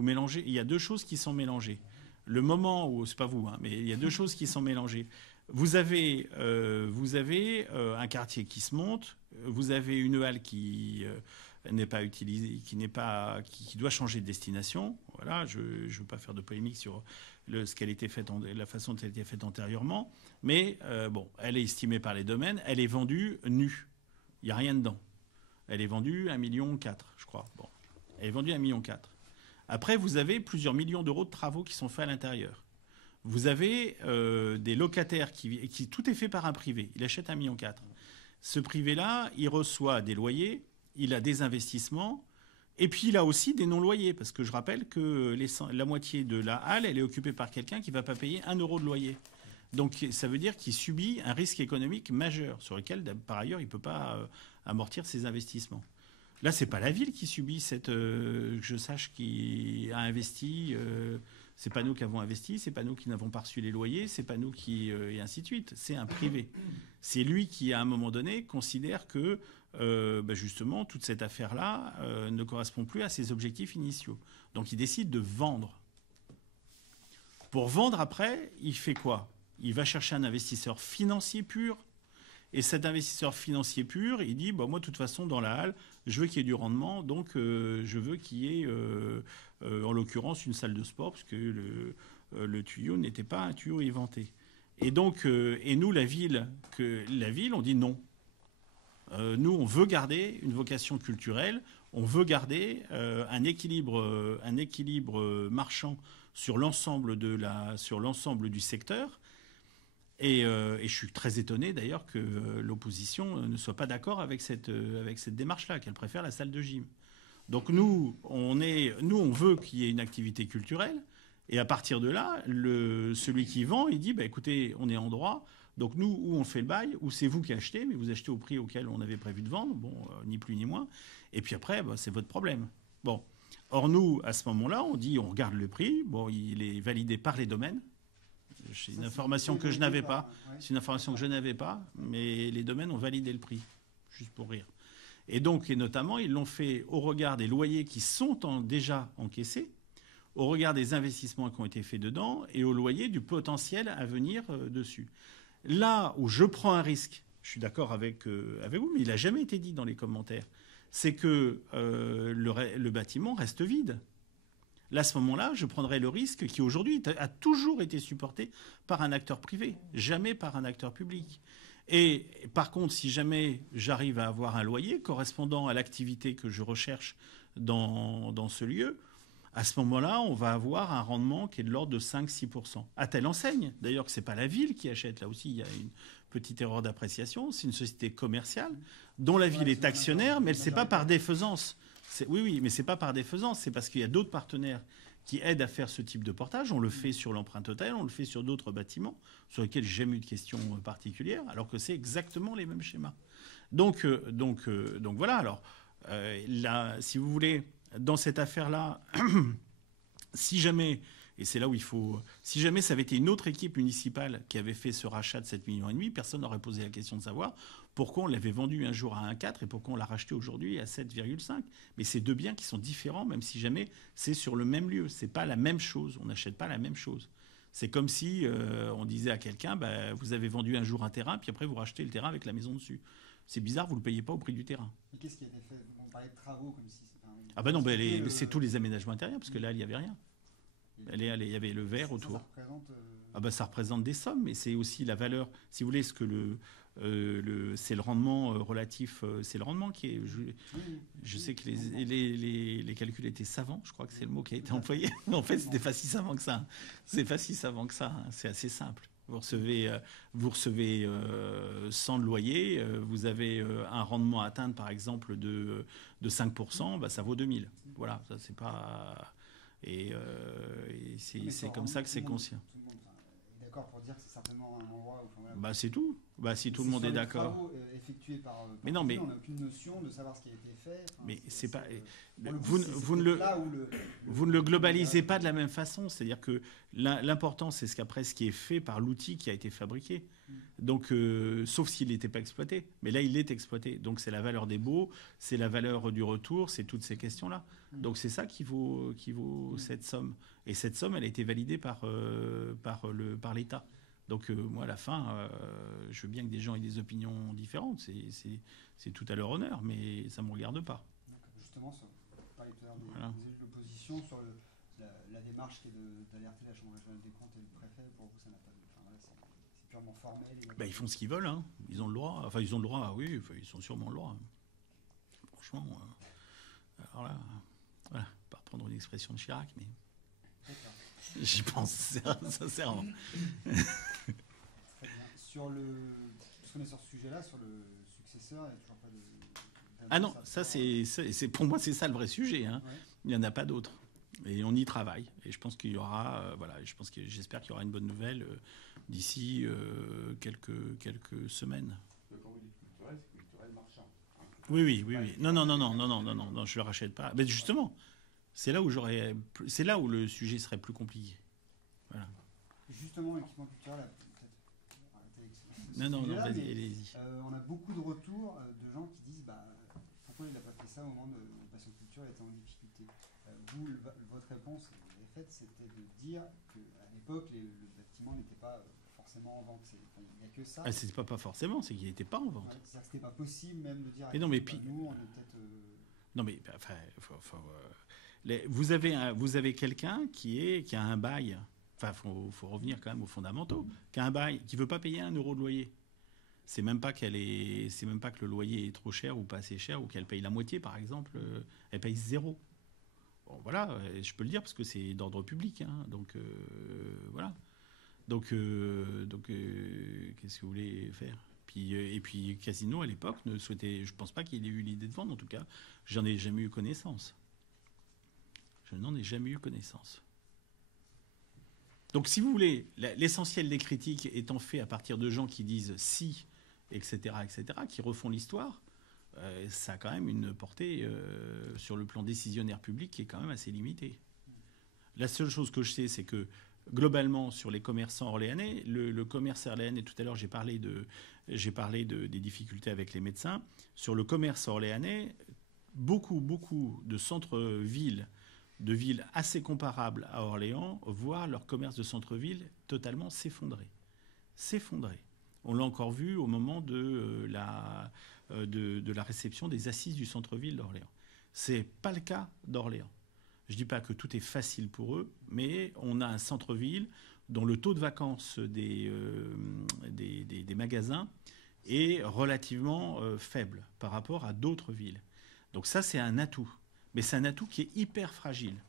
mélangez. Il y a deux choses qui sont mélangées. Le moment où, c'est pas vous, hein, mais il y a deux choses qui sont mélangées. Vous avez un quartier qui se monte. Vous avez une halle qui utilisé, qui doit changer de destination. Voilà, je ne veux pas faire de polémique sur ce qu'elle était faite, la façon dont elle était faite antérieurement, mais elle est estimée par les domaines, elle est vendue nue. Il n'y a rien dedans. Elle est vendue 1,4 million, je crois. Bon, elle est vendue 1,4 million. Après, vous avez plusieurs millions d'euros de travaux qui sont faits à l'intérieur. Vous avez des locataires qui tout est fait par un privé. Il achète 1,4 million. Ce privé-là, il reçoit des loyers, il a des investissements, et puis il a aussi des non-loyers. Parce que je rappelle que la moitié de la halle, elle est occupée par quelqu'un qui ne va pas payer 1 euro de loyer. Donc ça veut dire qu'il subit un risque économique majeur, sur lequel, par ailleurs, il ne peut pas amortir ses investissements. Là, ce n'est pas la ville qui subit que je sache, qui a investi. C'est pas nous qui avons investi, c'est pas nous qui n'avons pas reçu les loyers, c'est pas nous qui et ainsi de suite. C'est un privé. C'est lui qui, à un moment donné, considère que justement toute cette affaire-là ne correspond plus à ses objectifs initiaux. Donc il décide de vendre. Pour vendre après, il fait quoi? Il va chercher un investisseur financier pur. Et cet investisseur financier pur, il dit moi, de toute façon, dans la halle, je veux qu'il y ait du rendement, donc je veux qu'il y ait, en l'occurrence, une salle de sport, parce que le tuyau n'était pas un tuyau éventé. Et donc, et nous, la ville, on dit non. Nous, on veut garder une vocation culturelle, on veut garder un équilibre marchand sur l'ensemble du secteur. Et je suis très étonné d'ailleurs que l'opposition ne soit pas d'accord avec cette démarche-là, qu'elle préfère la salle de gym. Donc nous, on veut qu'il y ait une activité culturelle. Et à partir de là, celui qui vend, il dit écoutez, on est en droit. Donc nous, où on fait le bail, ou c'est vous qui achetez, mais vous achetez au prix auquel on avait prévu de vendre, ni plus ni moins. Et puis après, c'est votre problème. Bon. Or nous, à ce moment-là, on regarde le prix. Bon, il est validé par les domaines. C'est une information que je n'avais pas. C'est une information que je n'avais pas, mais les domaines ont validé le prix, juste pour rire. Et donc, et notamment, ils l'ont fait au regard des loyers qui sont déjà encaissés, au regard des investissements qui ont été faits dedans et au loyer du potentiel à venir dessus. Là où je prends un risque, je suis d'accord avec vous, mais il n'a jamais été dit dans les commentaires, c'est que le bâtiment reste vide. Là, à ce moment-là, je prendrais le risque qui, aujourd'hui, a toujours été supporté par un acteur privé, jamais par un acteur public. Et par contre, si jamais j'arrive à avoir un loyer correspondant à l'activité que je recherche dans ce lieu, à ce moment-là, on va avoir un rendement qui est de l'ordre de 5-6%. À telle enseigne, d'ailleurs, que ce n'est pas la ville qui achète. Là aussi, il y a une petite erreur d'appréciation. C'est une société commerciale dont la ville est actionnaire, mais ce n'est pas par défaisance. Oui, mais ce n'est pas par défaisance, c'est parce qu'il y a d'autres partenaires qui aident à faire ce type de portage. On le fait sur l'empreinte hôtel, on le fait sur d'autres bâtiments sur lesquels j'ai jamais eu de questions particulières, alors que c'est exactement les mêmes schémas. Donc voilà. Alors là, si vous voulez, dans cette affaire-là, si jamais, et c'est là où si jamais ça avait été une autre équipe municipale qui avait fait ce rachat de 7,5 millions, personne n'aurait posé la question de savoir pourquoi on l'avait vendu un jour à 1,4 et pourquoi on l'a racheté aujourd'hui à 7,5. Mais c'est deux biens qui sont différents, même si jamais c'est sur le même lieu. C'est pas la même chose. On n'achète pas la même chose. C'est comme si on disait à quelqu'un, vous avez vendu un jour un terrain, puis après vous rachetez le terrain avec la maison dessus. C'est bizarre, vous ne le payez pas au prix du terrain. Et qu'est-ce qui a été fait? On parlait de travaux comme si c'était non, c'est tous les aménagements intérieurs, parce que là, il n'y avait rien. Il y avait le verre autour. Ça représente des sommes, mais c'est aussi la valeur. Si vous voulez, ce que c'est le rendement relatif, c'est le rendement qui est. Je sais que les calculs étaient savants, je crois que c'est le mot qui a été employé. En fait, c'était pas si savant que ça. C'est pas si savant que ça. C'est assez simple. Vous recevez 100 de loyer, vous avez un rendement à atteindre, par exemple, de 5%, ça vaut 2000. Voilà, ça c'est pas. Et c'est comme ça que c'est conscient. Tout le monde est d'accord pour dire que c'est certainement un endroit où. C'est tout. Si tout le monde est d'accord. Travaux effectués par mais non, mais on n'a aucune notion de savoir ce qui a été fait. Mais c'est pas. Vous ne le globalisez pas de la même façon. C'est-à-dire que l'important, c'est ce qui est fait par l'outil qui a été fabriqué. Donc, sauf s'il n'était pas exploité. Mais là, il est exploité. Donc, c'est la valeur des baux, c'est la valeur du retour, c'est toutes ces questions-là. Donc, c'est ça qui vaut cette somme. Et cette somme, elle a été validée par l'État. Donc, moi, à la fin, je veux bien que des gens aient des opinions différentes. C'est tout à leur honneur, mais ça ne me regarde pas. justement, vous parliez tout à l'heure des élus de l'opposition, sur la démarche qui est d'alerter la Chambre régionale des comptes et le préfet. Pour vous, ça n'a pas de... Enfin, voilà, c'est purement formel. Ils font ce qu'ils veulent, hein. Ils ont le droit. Enfin, ils ont le droit, oui, ils ont sûrement le droit. Franchement, alors là, voilà, pas reprendre une expression de Chirac, mais j'y pense sincèrement. Très bien. Puisqu'on est sur ce sujet-là, sur le successeur, il n'y a toujours pas de... Ah non, ça c'est pour moi c'est ça le vrai sujet. Hein. Ouais. Il n'y en a pas d'autre. Et on y travaille. Et je pense qu'il y aura, j'espère qu'il y aura une bonne nouvelle d'ici quelques semaines. Quand vous dites culturel, c'est culturel marchand. Oui. Non, je le rachète pas. Mais justement, c'est là où le sujet serait plus compliqué. Voilà. Justement, l'équipement culturel. Non, allez-y. On a beaucoup de retours de gens qui disent pourquoi il n'a pas fait ça au moment où Passion Culture était en difficulté. Votre réponse que vous avez faite, c'était de dire qu'à l'époque, le bâtiment n'était pas forcément en vente. Il n'y a que ça. Ah, c'est pas forcément, c'est qu'il n'était pas en vente. Ouais, c'est-à-dire que c'était pas possible même de dire. Mais non, mais puis. Nous, on est peut-être. Non, mais enfin, vous avez quelqu'un qui a un bail. Enfin, faut revenir quand même aux fondamentaux. Qui a un bail, qui veut pas payer 1 euro de loyer. C'est même pas que le loyer est trop cher ou pas assez cher ou qu'elle paye la moitié, par exemple. Elle paye 0. Bon, voilà, je peux le dire parce que c'est d'ordre public. Hein, donc, voilà. Donc qu'est-ce que vous voulez faire ? Et puis, Casino, à l'époque, je pense pas qu'il ait eu l'idée de vendre. En tout cas, j'en ai jamais eu connaissance. Je n'en ai jamais eu connaissance. Donc, si vous voulez, l'essentiel des critiques étant fait à partir de gens qui disent si, etc., qui refont l'histoire, ça a quand même une portée sur le plan décisionnaire public qui est quand même assez limitée. La seule chose que je sais, c'est que globalement, sur les commerçants orléanais, le commerce orléanais, tout à l'heure, j'ai parlé des difficultés avec les médecins. Sur le commerce orléanais, beaucoup de centres-villes, de villes assez comparables à Orléans, voient leur commerce de centre-ville totalement s'effondrer. On l'a encore vu au moment de la réception des assises du centre-ville d'Orléans. C'est pas le cas d'Orléans. Je ne dis pas que tout est facile pour eux, mais on a un centre-ville dont le taux de vacances des magasins est relativement faible par rapport à d'autres villes. Donc ça, c'est un atout. Mais c'est un atout qui est hyper fragile.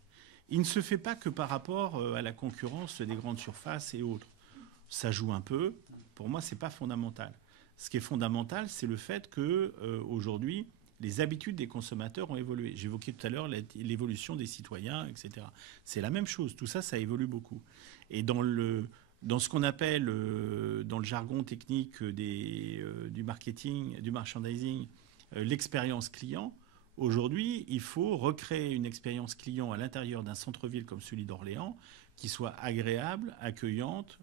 Il ne se fait pas que par rapport à la concurrence des grandes surfaces et autres. Ça joue un peu. Pour moi, ce n'est pas fondamental. Ce qui est fondamental, c'est le fait qu'aujourd'hui, les habitudes des consommateurs ont évolué. J'évoquais tout à l'heure l'évolution des citoyens, etc. C'est la même chose. Tout ça, ça évolue beaucoup. Et dans ce qu'on appelle, dans le jargon technique du marketing, du merchandising, l'expérience client, aujourd'hui, il faut recréer une expérience client à l'intérieur d'un centre-ville comme celui d'Orléans qui soit agréable, accueillante,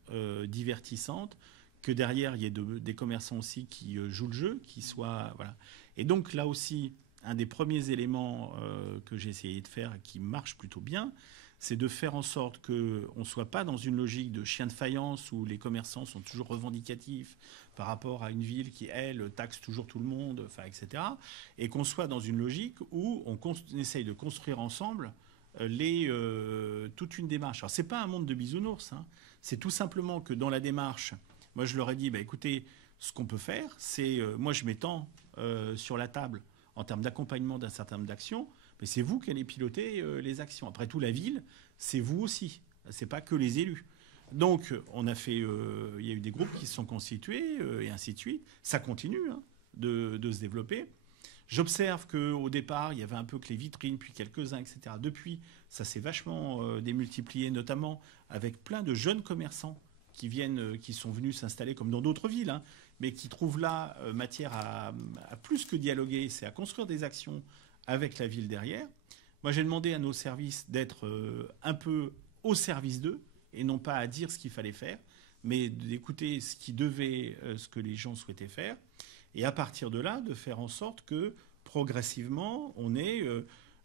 divertissante, que derrière, il y ait des commerçants aussi qui jouent le jeu, qui soient... Voilà. Et donc, là aussi, un des premiers éléments que j'ai essayé de faire et qui marche plutôt bien, c'est de faire en sorte qu'on ne soit pas dans une logique de chien de faïence où les commerçants sont toujours revendicatifs par rapport à une ville qui, elle, taxe toujours tout le monde, etc. Et qu'on soit dans une logique où on essaye de construire ensemble toute une démarche. Alors, ce n'est pas un monde de bisounours. Hein. C'est tout simplement que dans la démarche, moi, je leur ai dit, écoutez, ce qu'on peut faire, c'est... moi, je m'étends sur la table en termes d'accompagnement d'un certain nombre d'actions, mais c'est vous qui allez piloter les actions. Après tout, la ville, c'est vous aussi. Ce n'est pas que les élus. Donc, on a fait... il y a eu des groupes qui se sont constitués, et ainsi de suite. Ça continue de se développer. J'observe qu'au départ, il y avait un peu que les vitrines, puis quelques-uns, etc. Depuis, ça s'est vachement démultiplié, notamment avec plein de jeunes commerçants qui sont venus s'installer comme dans d'autres villes, hein, mais qui trouvent là matière à plus que dialoguer, c'est à construire des actions avec la ville derrière. Moi, j'ai demandé à nos services d'être un peu au service d'eux, et non pas à dire ce qu'il fallait faire, mais d'écouter ce que les gens souhaitaient faire, et à partir de là, de faire en sorte que, progressivement, on ait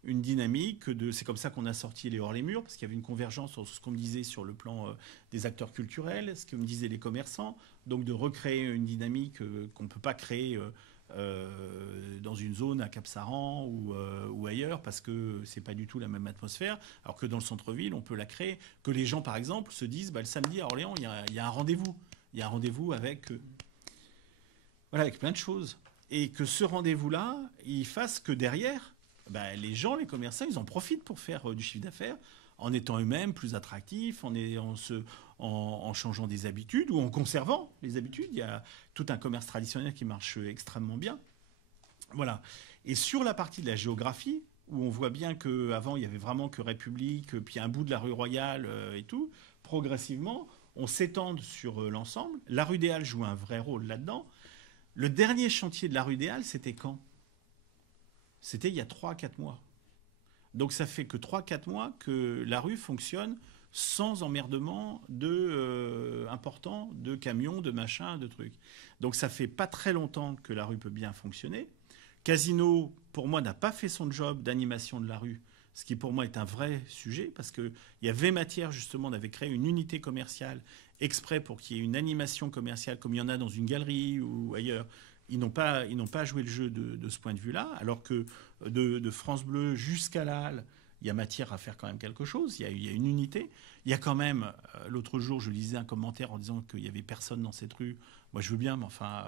une dynamique c'est comme ça qu'on a sorti les hors les murs, parce qu'il y avait une convergence sur ce qu'on me disait sur le plan des acteurs culturels, ce que me disaient les commerçants, donc de recréer une dynamique qu'on ne peut pas créer dans une zone à Cap-Saran ou ailleurs, parce que c'est pas du tout la même atmosphère, alors que dans le centre-ville, on peut la créer. Que les gens, par exemple, se disent, le samedi à Orléans, il y a un rendez-vous. Il y a un rendez-vous avec plein de choses. Et que ce rendez-vous-là, il fasse que derrière, les gens, les commerçants, ils en profitent pour faire du chiffre d'affaires, en étant eux-mêmes plus attractifs, en changeant des habitudes ou en conservant les habitudes. Il y a tout un commerce traditionnel qui marche extrêmement bien. Voilà. Et sur la partie de la géographie, où on voit bien qu'avant, il n'y avait vraiment que République, puis un bout de la rue Royale et tout, progressivement, on s'étend sur l'ensemble. La rue des Halles joue un vrai rôle là-dedans. Le dernier chantier de la rue des Halles, c'était quand ? C'était il y a 3-4 mois. Donc ça fait que 3-4 mois que la rue fonctionne sans emmerdement important de camions, de machins, de trucs. Donc ça fait pas très longtemps que la rue peut bien fonctionner. Casino, pour moi, n'a pas fait son job d'animation de la rue, ce qui pour moi est un vrai sujet, parce qu'il y avait matière justement, on avait créé une unité commerciale exprès pour qu'il y ait une animation commerciale comme il y en a dans une galerie ou ailleurs. Ils n'ont pas joué le jeu de ce point de vue-là, alors que de France Bleu jusqu'à la Halle, il y a matière à faire quand même quelque chose. Il y a une unité. Il y a quand même, l'autre jour, je lisais un commentaire en disant qu'il n'y avait personne dans cette rue. Moi, je veux bien, mais enfin,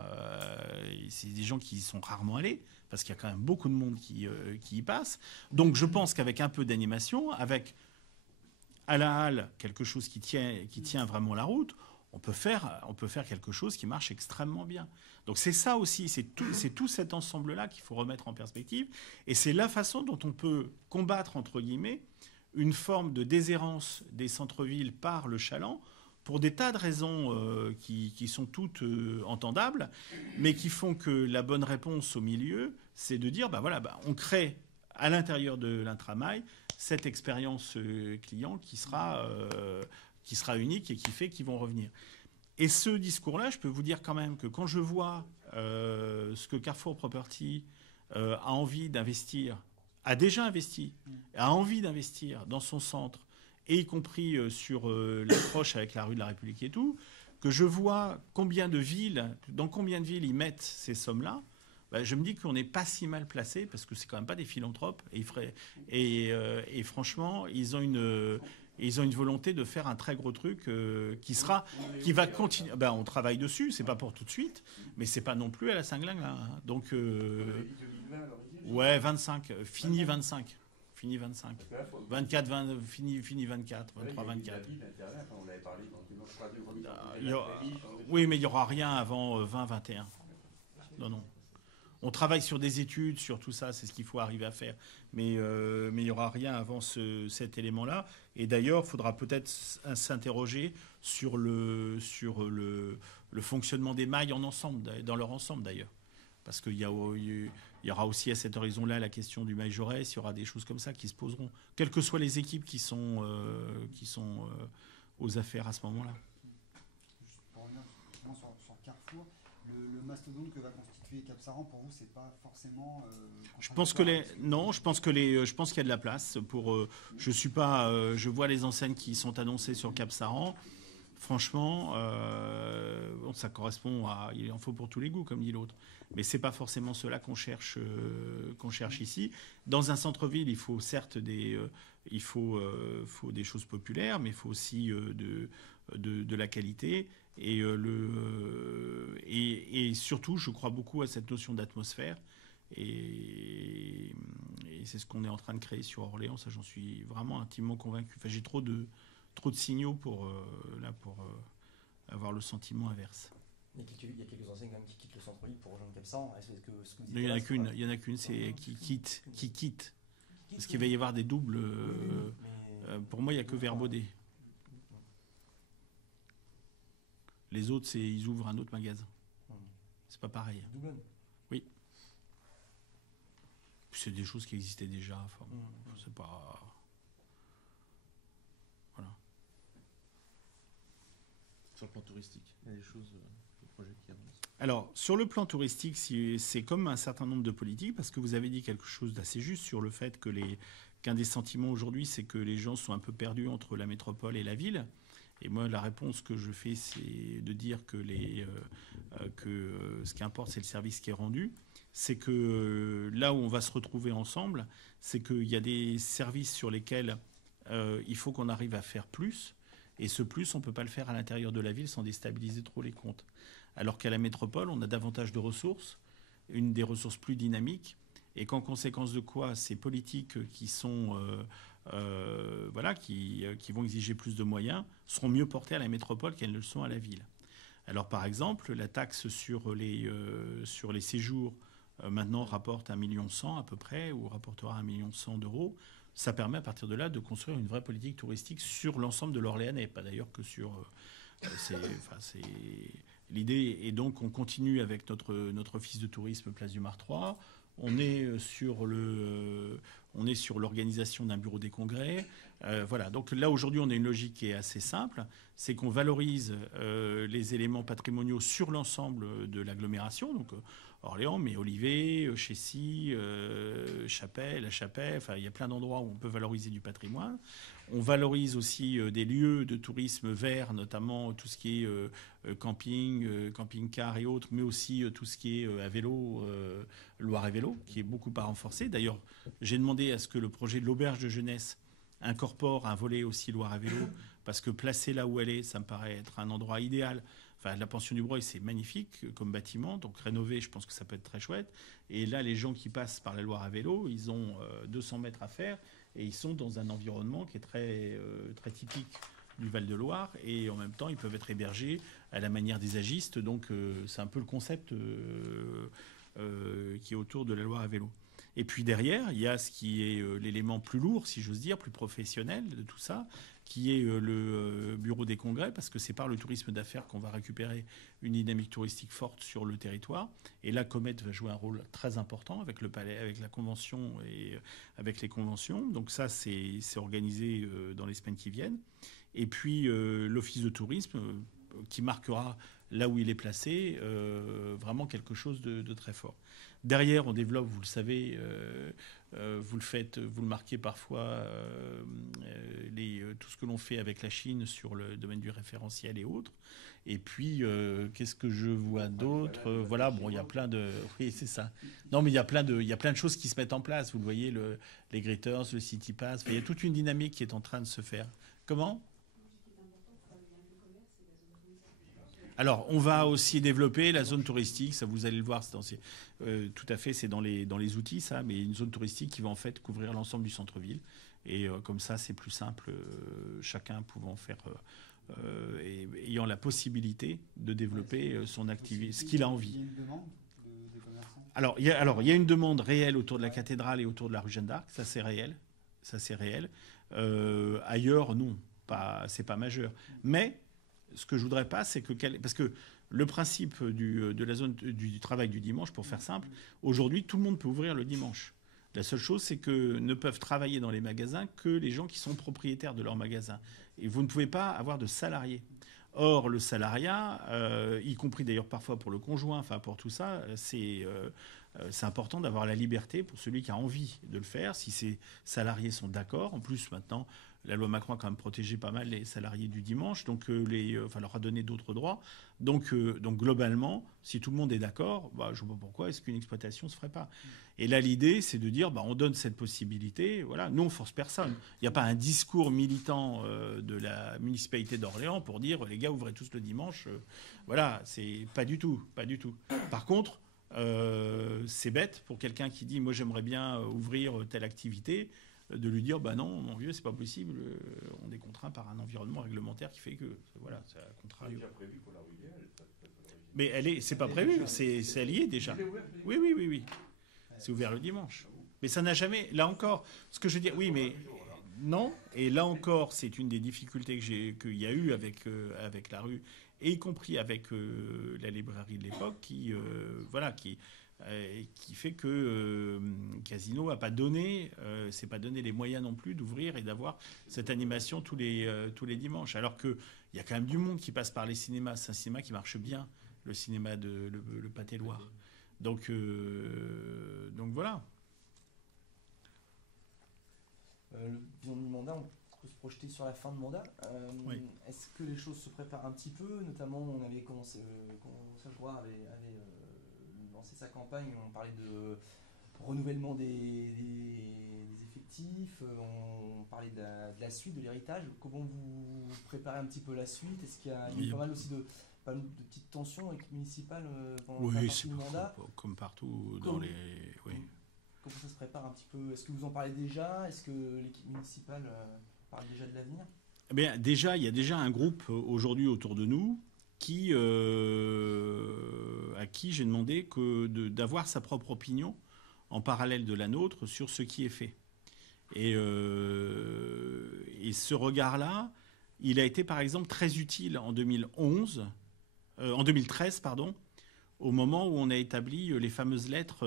c'est des gens qui y sont rarement allés, parce qu'il y a quand même beaucoup de monde qui y passe. Donc, je pense qu'avec un peu d'animation, avec à la Halle quelque chose qui tient vraiment la route, on peut faire quelque chose qui marche extrêmement bien. Donc c'est ça aussi, c'est tout cet ensemble-là qu'il faut remettre en perspective. Et c'est la façon dont on peut combattre, entre guillemets, une forme de déshérence des centres-villes par le chaland, pour des tas de raisons qui sont toutes entendables, mais qui font que la bonne réponse au milieu, c'est de dire, on crée à l'intérieur de l'Intramail cette expérience client qui sera unique et qui fait qu'ils vont revenir. Et ce discours-là, je peux vous dire quand même que quand je vois ce que Carrefour Property a envie d'investir, a déjà investi, a envie d'investir dans son centre, et y compris sur l'approche avec la rue de la République et tout, que je vois dans combien de villes ils mettent ces sommes-là, je me dis qu'on n'est pas si mal placé, parce que c'est quand même pas des philanthropes, et franchement, ils ont une volonté de faire un très gros truc qui va continuer. On travaille dessus, c'est pas pour tout de suite, mais c'est pas non plus à la cinglingue là. Donc, ouais, 25, fini 25. Fini 25. 24, 20, fini 24, 23, 24. Oui, mais il n'y aura rien avant 20, 21. Non. On travaille sur des études, sur tout ça, c'est ce qu'il faut arriver à faire. Mais il n'y aura rien avant cet élément-là. Et d'ailleurs, il faudra peut-être s'interroger sur le fonctionnement des mailles dans leur ensemble d'ailleurs. Parce qu'il y aura aussi à cet horizon-là la question du mail Jaurès, il y aura des choses comme ça qui se poseront, quelles que soient les équipes qui sont aux affaires à ce moment-là. Juste pour revenir sur Carrefour, le mastodonte que va constituer Cap-Saran, pour vous, c'est pas forcément. Je pense qu'il y a de la place pour. Je vois les enseignes qui sont annoncées sur Cap-Saran. Franchement, ça correspond à. Il en faut pour tous les goûts, comme dit l'autre. Mais c'est pas forcément cela qu'on cherche ici. Dans un centre-ville, il faut certes faut des choses populaires, mais il faut aussi de la qualité. Et surtout, je crois beaucoup à cette notion d'atmosphère. Et c'est ce qu'on est en train de créer sur Orléans. Ça, j'en suis vraiment intimement convaincu. Enfin, j'ai trop de signaux pour avoir le sentiment inverse. Il y a quelques enseignes quand même qui quittent le centre-ville pour rejoindre Cap-Saran. Il n'y en a qu'une, c'est qui quitte. Parce qu'il va y avoir des doubles. Pour moi, il n'y a que Verbaudet. Les autres, ils ouvrent un autre magasin. C'est pas pareil. Doublon. Oui. C'est des choses qui existaient déjà. Enfin, c'est pas. Voilà. Sur le plan touristique, il y a des choses, des projets qui avancent. Alors, sur le plan touristique, c'est comme un certain nombre de politiques, parce que vous avez dit quelque chose d'assez juste sur le fait qu'un des sentiments aujourd'hui, c'est que les gens sont un peu perdus entre la métropole et la ville. Et moi, la réponse que je fais, c'est de dire que, ce qui importe, c'est le service qui est rendu. C'est que là où on va se retrouver ensemble, c'est qu'il y a des services sur lesquels il faut qu'on arrive à faire plus. Et ce plus, on ne peut pas le faire à l'intérieur de la ville sans déstabiliser trop les comptes. Alors qu'à la métropole, on a davantage de ressources, des ressources plus dynamiques, et qu'en conséquence de quoi ces politiques qui sont qui vont exiger plus de moyens seront mieux portées à la métropole qu'elles ne le sont à la ville. Alors par exemple, la taxe sur les séjours maintenant rapporte 1,1 million à peu près, ou rapportera 1,1 million d'euros. Ça permet à partir de là de construire une vraie politique touristique sur l'ensemble de l'Orléanais, pas d'ailleurs que sur... L'idée est donc qu'on continue avec notre office de tourisme Place du Mar 3. On est sur l'organisation d'un bureau des congrès. Voilà. Donc là, aujourd'hui, on a une logique qui est assez simple. C'est qu'on valorise les éléments patrimoniaux sur l'ensemble de l'agglomération. Donc Orléans, mais Olivet, Chessy, Chapelle, La Chapelle. Enfin, il y a plein d'endroits où on peut valoriser du patrimoine. On valorise aussi des lieux de tourisme vert, notamment tout ce qui est camping, camping-car et autres, mais aussi tout ce qui est à vélo, Loire et vélo, qui est beaucoup à renforcer. D'ailleurs, j'ai demandé à ce que le projet de l'auberge de jeunesse incorpore un volet aussi Loire à vélo, parce que placée là où elle est, ça me paraît être un endroit idéal. Enfin, la pension du Breuil, c'est magnifique comme bâtiment, donc rénové, je pense que ça peut être très chouette. Et là, les gens qui passent par la Loire à vélo, ils ont 200 mètres à faire, et ils sont dans un environnement qui est très, très typique du Val-de-Loire, et en même temps, ils peuvent être hébergés à la manière des agistes. Donc, c'est un peu le concept qui est autour de la Loire à vélo. Et puis derrière, il y a ce qui est l'élément plus lourd, si j'ose dire, plus professionnel de tout ça, qui est le bureau des congrès, parce que c'est par le tourisme d'affaires qu'on va récupérer une dynamique touristique forte sur le territoire. Et là, Comet va jouer un rôle très important avec le palais, avec la convention et avec les conventions. Donc ça, c'est organisé dans les semaines qui viennent. Et puis l'office de tourisme qui marquera là où il est placé, vraiment quelque chose de très fort. Derrière, on développe, vous le savez, vous le faites, vous le marquez parfois, tout ce que l'on fait avec la Chine sur le domaine du référentiel et autres. Et puis, qu'est-ce que je vois d'autre ? Voilà, bon, il y a plein de... Oui, c'est ça. Non, mais il y a plein de choses qui se mettent en place. Vous le voyez, les Greeters, le City Pass. Il y a toute une dynamique qui est en train de se faire. Comment ? Alors, on va aussi développer la zone touristique. Ça, vous allez le voir, tout à fait, c'est dans les outils, ça, mais une zone touristique qui va en fait couvrir l'ensemble du centre-ville. Et comme ça, c'est plus simple, chacun pouvant faire, ayant la possibilité de développer son activité, ce qu'il a envie. Il y a une demande des commerçants ? Alors, il y a une demande réelle autour de la cathédrale et autour de la rue Jeanne d'Arc. Ça, c'est réel. Ailleurs, non. C'est pas majeur. Mais ce que je voudrais pas, c'est parce que le principe de la zone du travail du dimanche, pour faire simple, aujourd'hui, tout le monde peut ouvrir le dimanche. La seule chose, c'est que ne peuvent travailler dans les magasins que les gens qui sont propriétaires de leur magasin. Et vous ne pouvez pas avoir de salariés. Or, le salariat, y compris d'ailleurs parfois pour le conjoint, enfin pour tout ça, c'est important d'avoir la liberté pour celui qui a envie de le faire, si ses salariés sont d'accord. En plus, maintenant, la loi Macron a quand même protégé pas mal les salariés du dimanche, donc leur a donné d'autres droits. Donc globalement, si tout le monde est d'accord, je ne vois pas pourquoi est-ce qu'une exploitation ne se ferait pas. Et là, l'idée, c'est de dire, on donne cette possibilité. Voilà, nous, on force personne. Il n'y a pas un discours militant de la municipalité d'Orléans pour dire, les gars, ouvrez tous le dimanche. Voilà, c'est pas du tout. Par contre, c'est bête pour quelqu'un qui dit, moi, j'aimerais bien ouvrir telle activité, de lui dire non, mon vieux, c'est pas possible, on est contraint par un environnement réglementaire qui fait que voilà, c'est à contrario. C'est déjà prévu pour la rue Léal. Mais c'est pas prévu, c'est lié déjà. Oui. C'est ouvert le dimanche. Mais ça n'a jamais, là encore, ce que je veux dire, oui, mais non. Et là encore, c'est une des difficultés qu'il y a eu avec la rue, et y compris avec la librairie de l'époque, qui fait que Casino n'a pas donné, s'est pas donné les moyens non plus d'ouvrir et d'avoir cette animation tous les dimanches. Alors qu'il y a quand même du monde qui passe par les cinémas. C'est un cinéma qui marche bien, le cinéma de le Pâté-Loire. Donc voilà. Le bilan de mi-mandat, peut se projeter sur la fin de mandat. Oui. Est-ce que les choses se préparent un petit peu? Notamment, on avait commencé, Serge-Roy avait lancé sa campagne, on parlait de renouvellement des effectifs, on parlait de la suite, de l'héritage. Comment vous préparez un petit peu la suite? Est-ce qu'il y a pas mal aussi de petites tensions avec municipales pendant la partie du mandat? Comme partout dans les... Oui. Comment ça se prépare un petit peu? Est-ce que vous en parlez déjà? Est-ce que l'équipe municipale parle déjà de l'avenir? Eh bien, déjà, il y a déjà un groupe aujourd'hui autour de nous à qui j'ai demandé d'avoir sa propre opinion en parallèle de la nôtre sur ce qui est fait. Et ce regard-là, il a été par exemple très utile en 2013, au moment où on a établi les fameuses lettres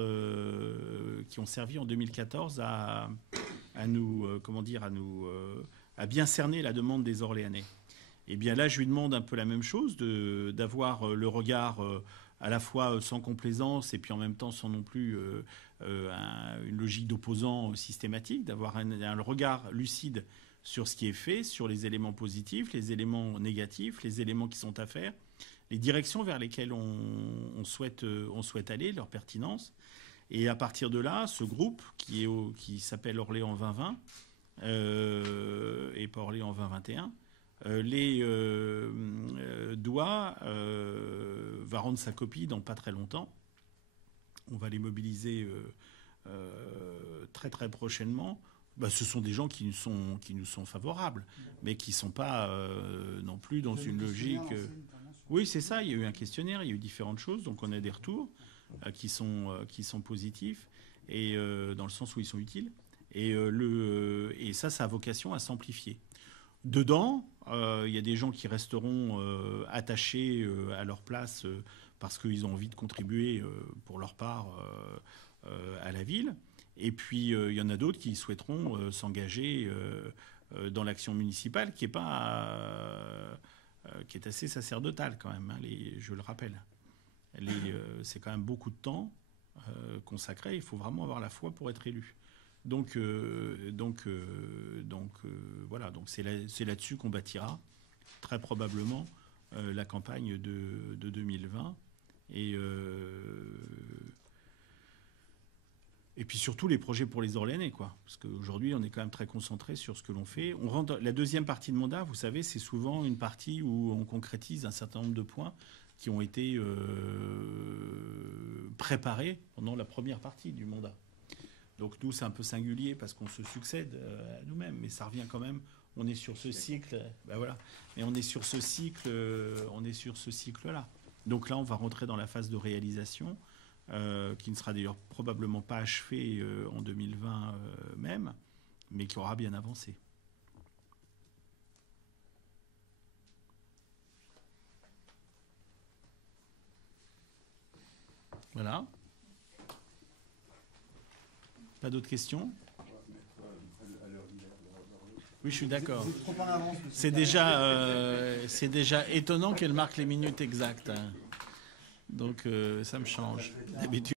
qui ont servi en 2014 à bien cerner la demande des Orléanais. Et bien là, je lui demande un peu la même chose, d'avoir le regard à la fois sans complaisance et puis en même temps sans non plus une logique d'opposant systématique, d'avoir un regard lucide sur ce qui est fait, sur les éléments positifs, les éléments négatifs, les éléments qui sont à faire, les directions vers lesquelles on souhaite aller, leur pertinence. Et à partir de là, ce groupe qui s'appelle Orléans 2020 et pas Orléans 2021, va rendre sa copie dans pas très longtemps. On va les mobiliser très très prochainement. Ce sont des gens qui nous sont favorables, mais qui ne sont pas non plus dans une logique... Oui, c'est ça, il y a eu un questionnaire, il y a eu différentes choses, donc on a des retours qui sont positifs, et dans le sens où ils sont utiles. Et ça a vocation à s'amplifier. Dedans, il y a des gens qui resteront attachés à leur place parce qu'ils ont envie de contribuer pour leur part à la ville. Et puis, il y en a d'autres qui souhaiteront s'engager dans l'action municipale qui est assez sacerdotale quand même, hein, je le rappelle. C'est quand même beaucoup de temps consacré. Il faut vraiment avoir la foi pour être élu. Donc voilà, donc c'est là-dessus qu'on bâtira très probablement la campagne de 2020 et puis surtout les projets pour les Orléanais, quoi. Parce qu'aujourd'hui, on est quand même très concentré sur ce que l'on fait. La deuxième partie de mandat, vous savez, c'est souvent une partie où on concrétise un certain nombre de points qui ont été préparés pendant la première partie du mandat. Donc nous, c'est un peu singulier parce qu'on se succède à nous-mêmes, mais ça revient quand même. On est sur ce cycle, voilà. Et on est sur ce cycle-là. Donc là, on va rentrer dans la phase de réalisation, qui ne sera d'ailleurs probablement pas achevée en 2020 même, mais qui aura bien avancé. Voilà. Pas d'autres questions? Oui, je suis d'accord. C'est déjà étonnant qu'elle marque les minutes exactes. Hein. Donc, ça me change. D'habitude.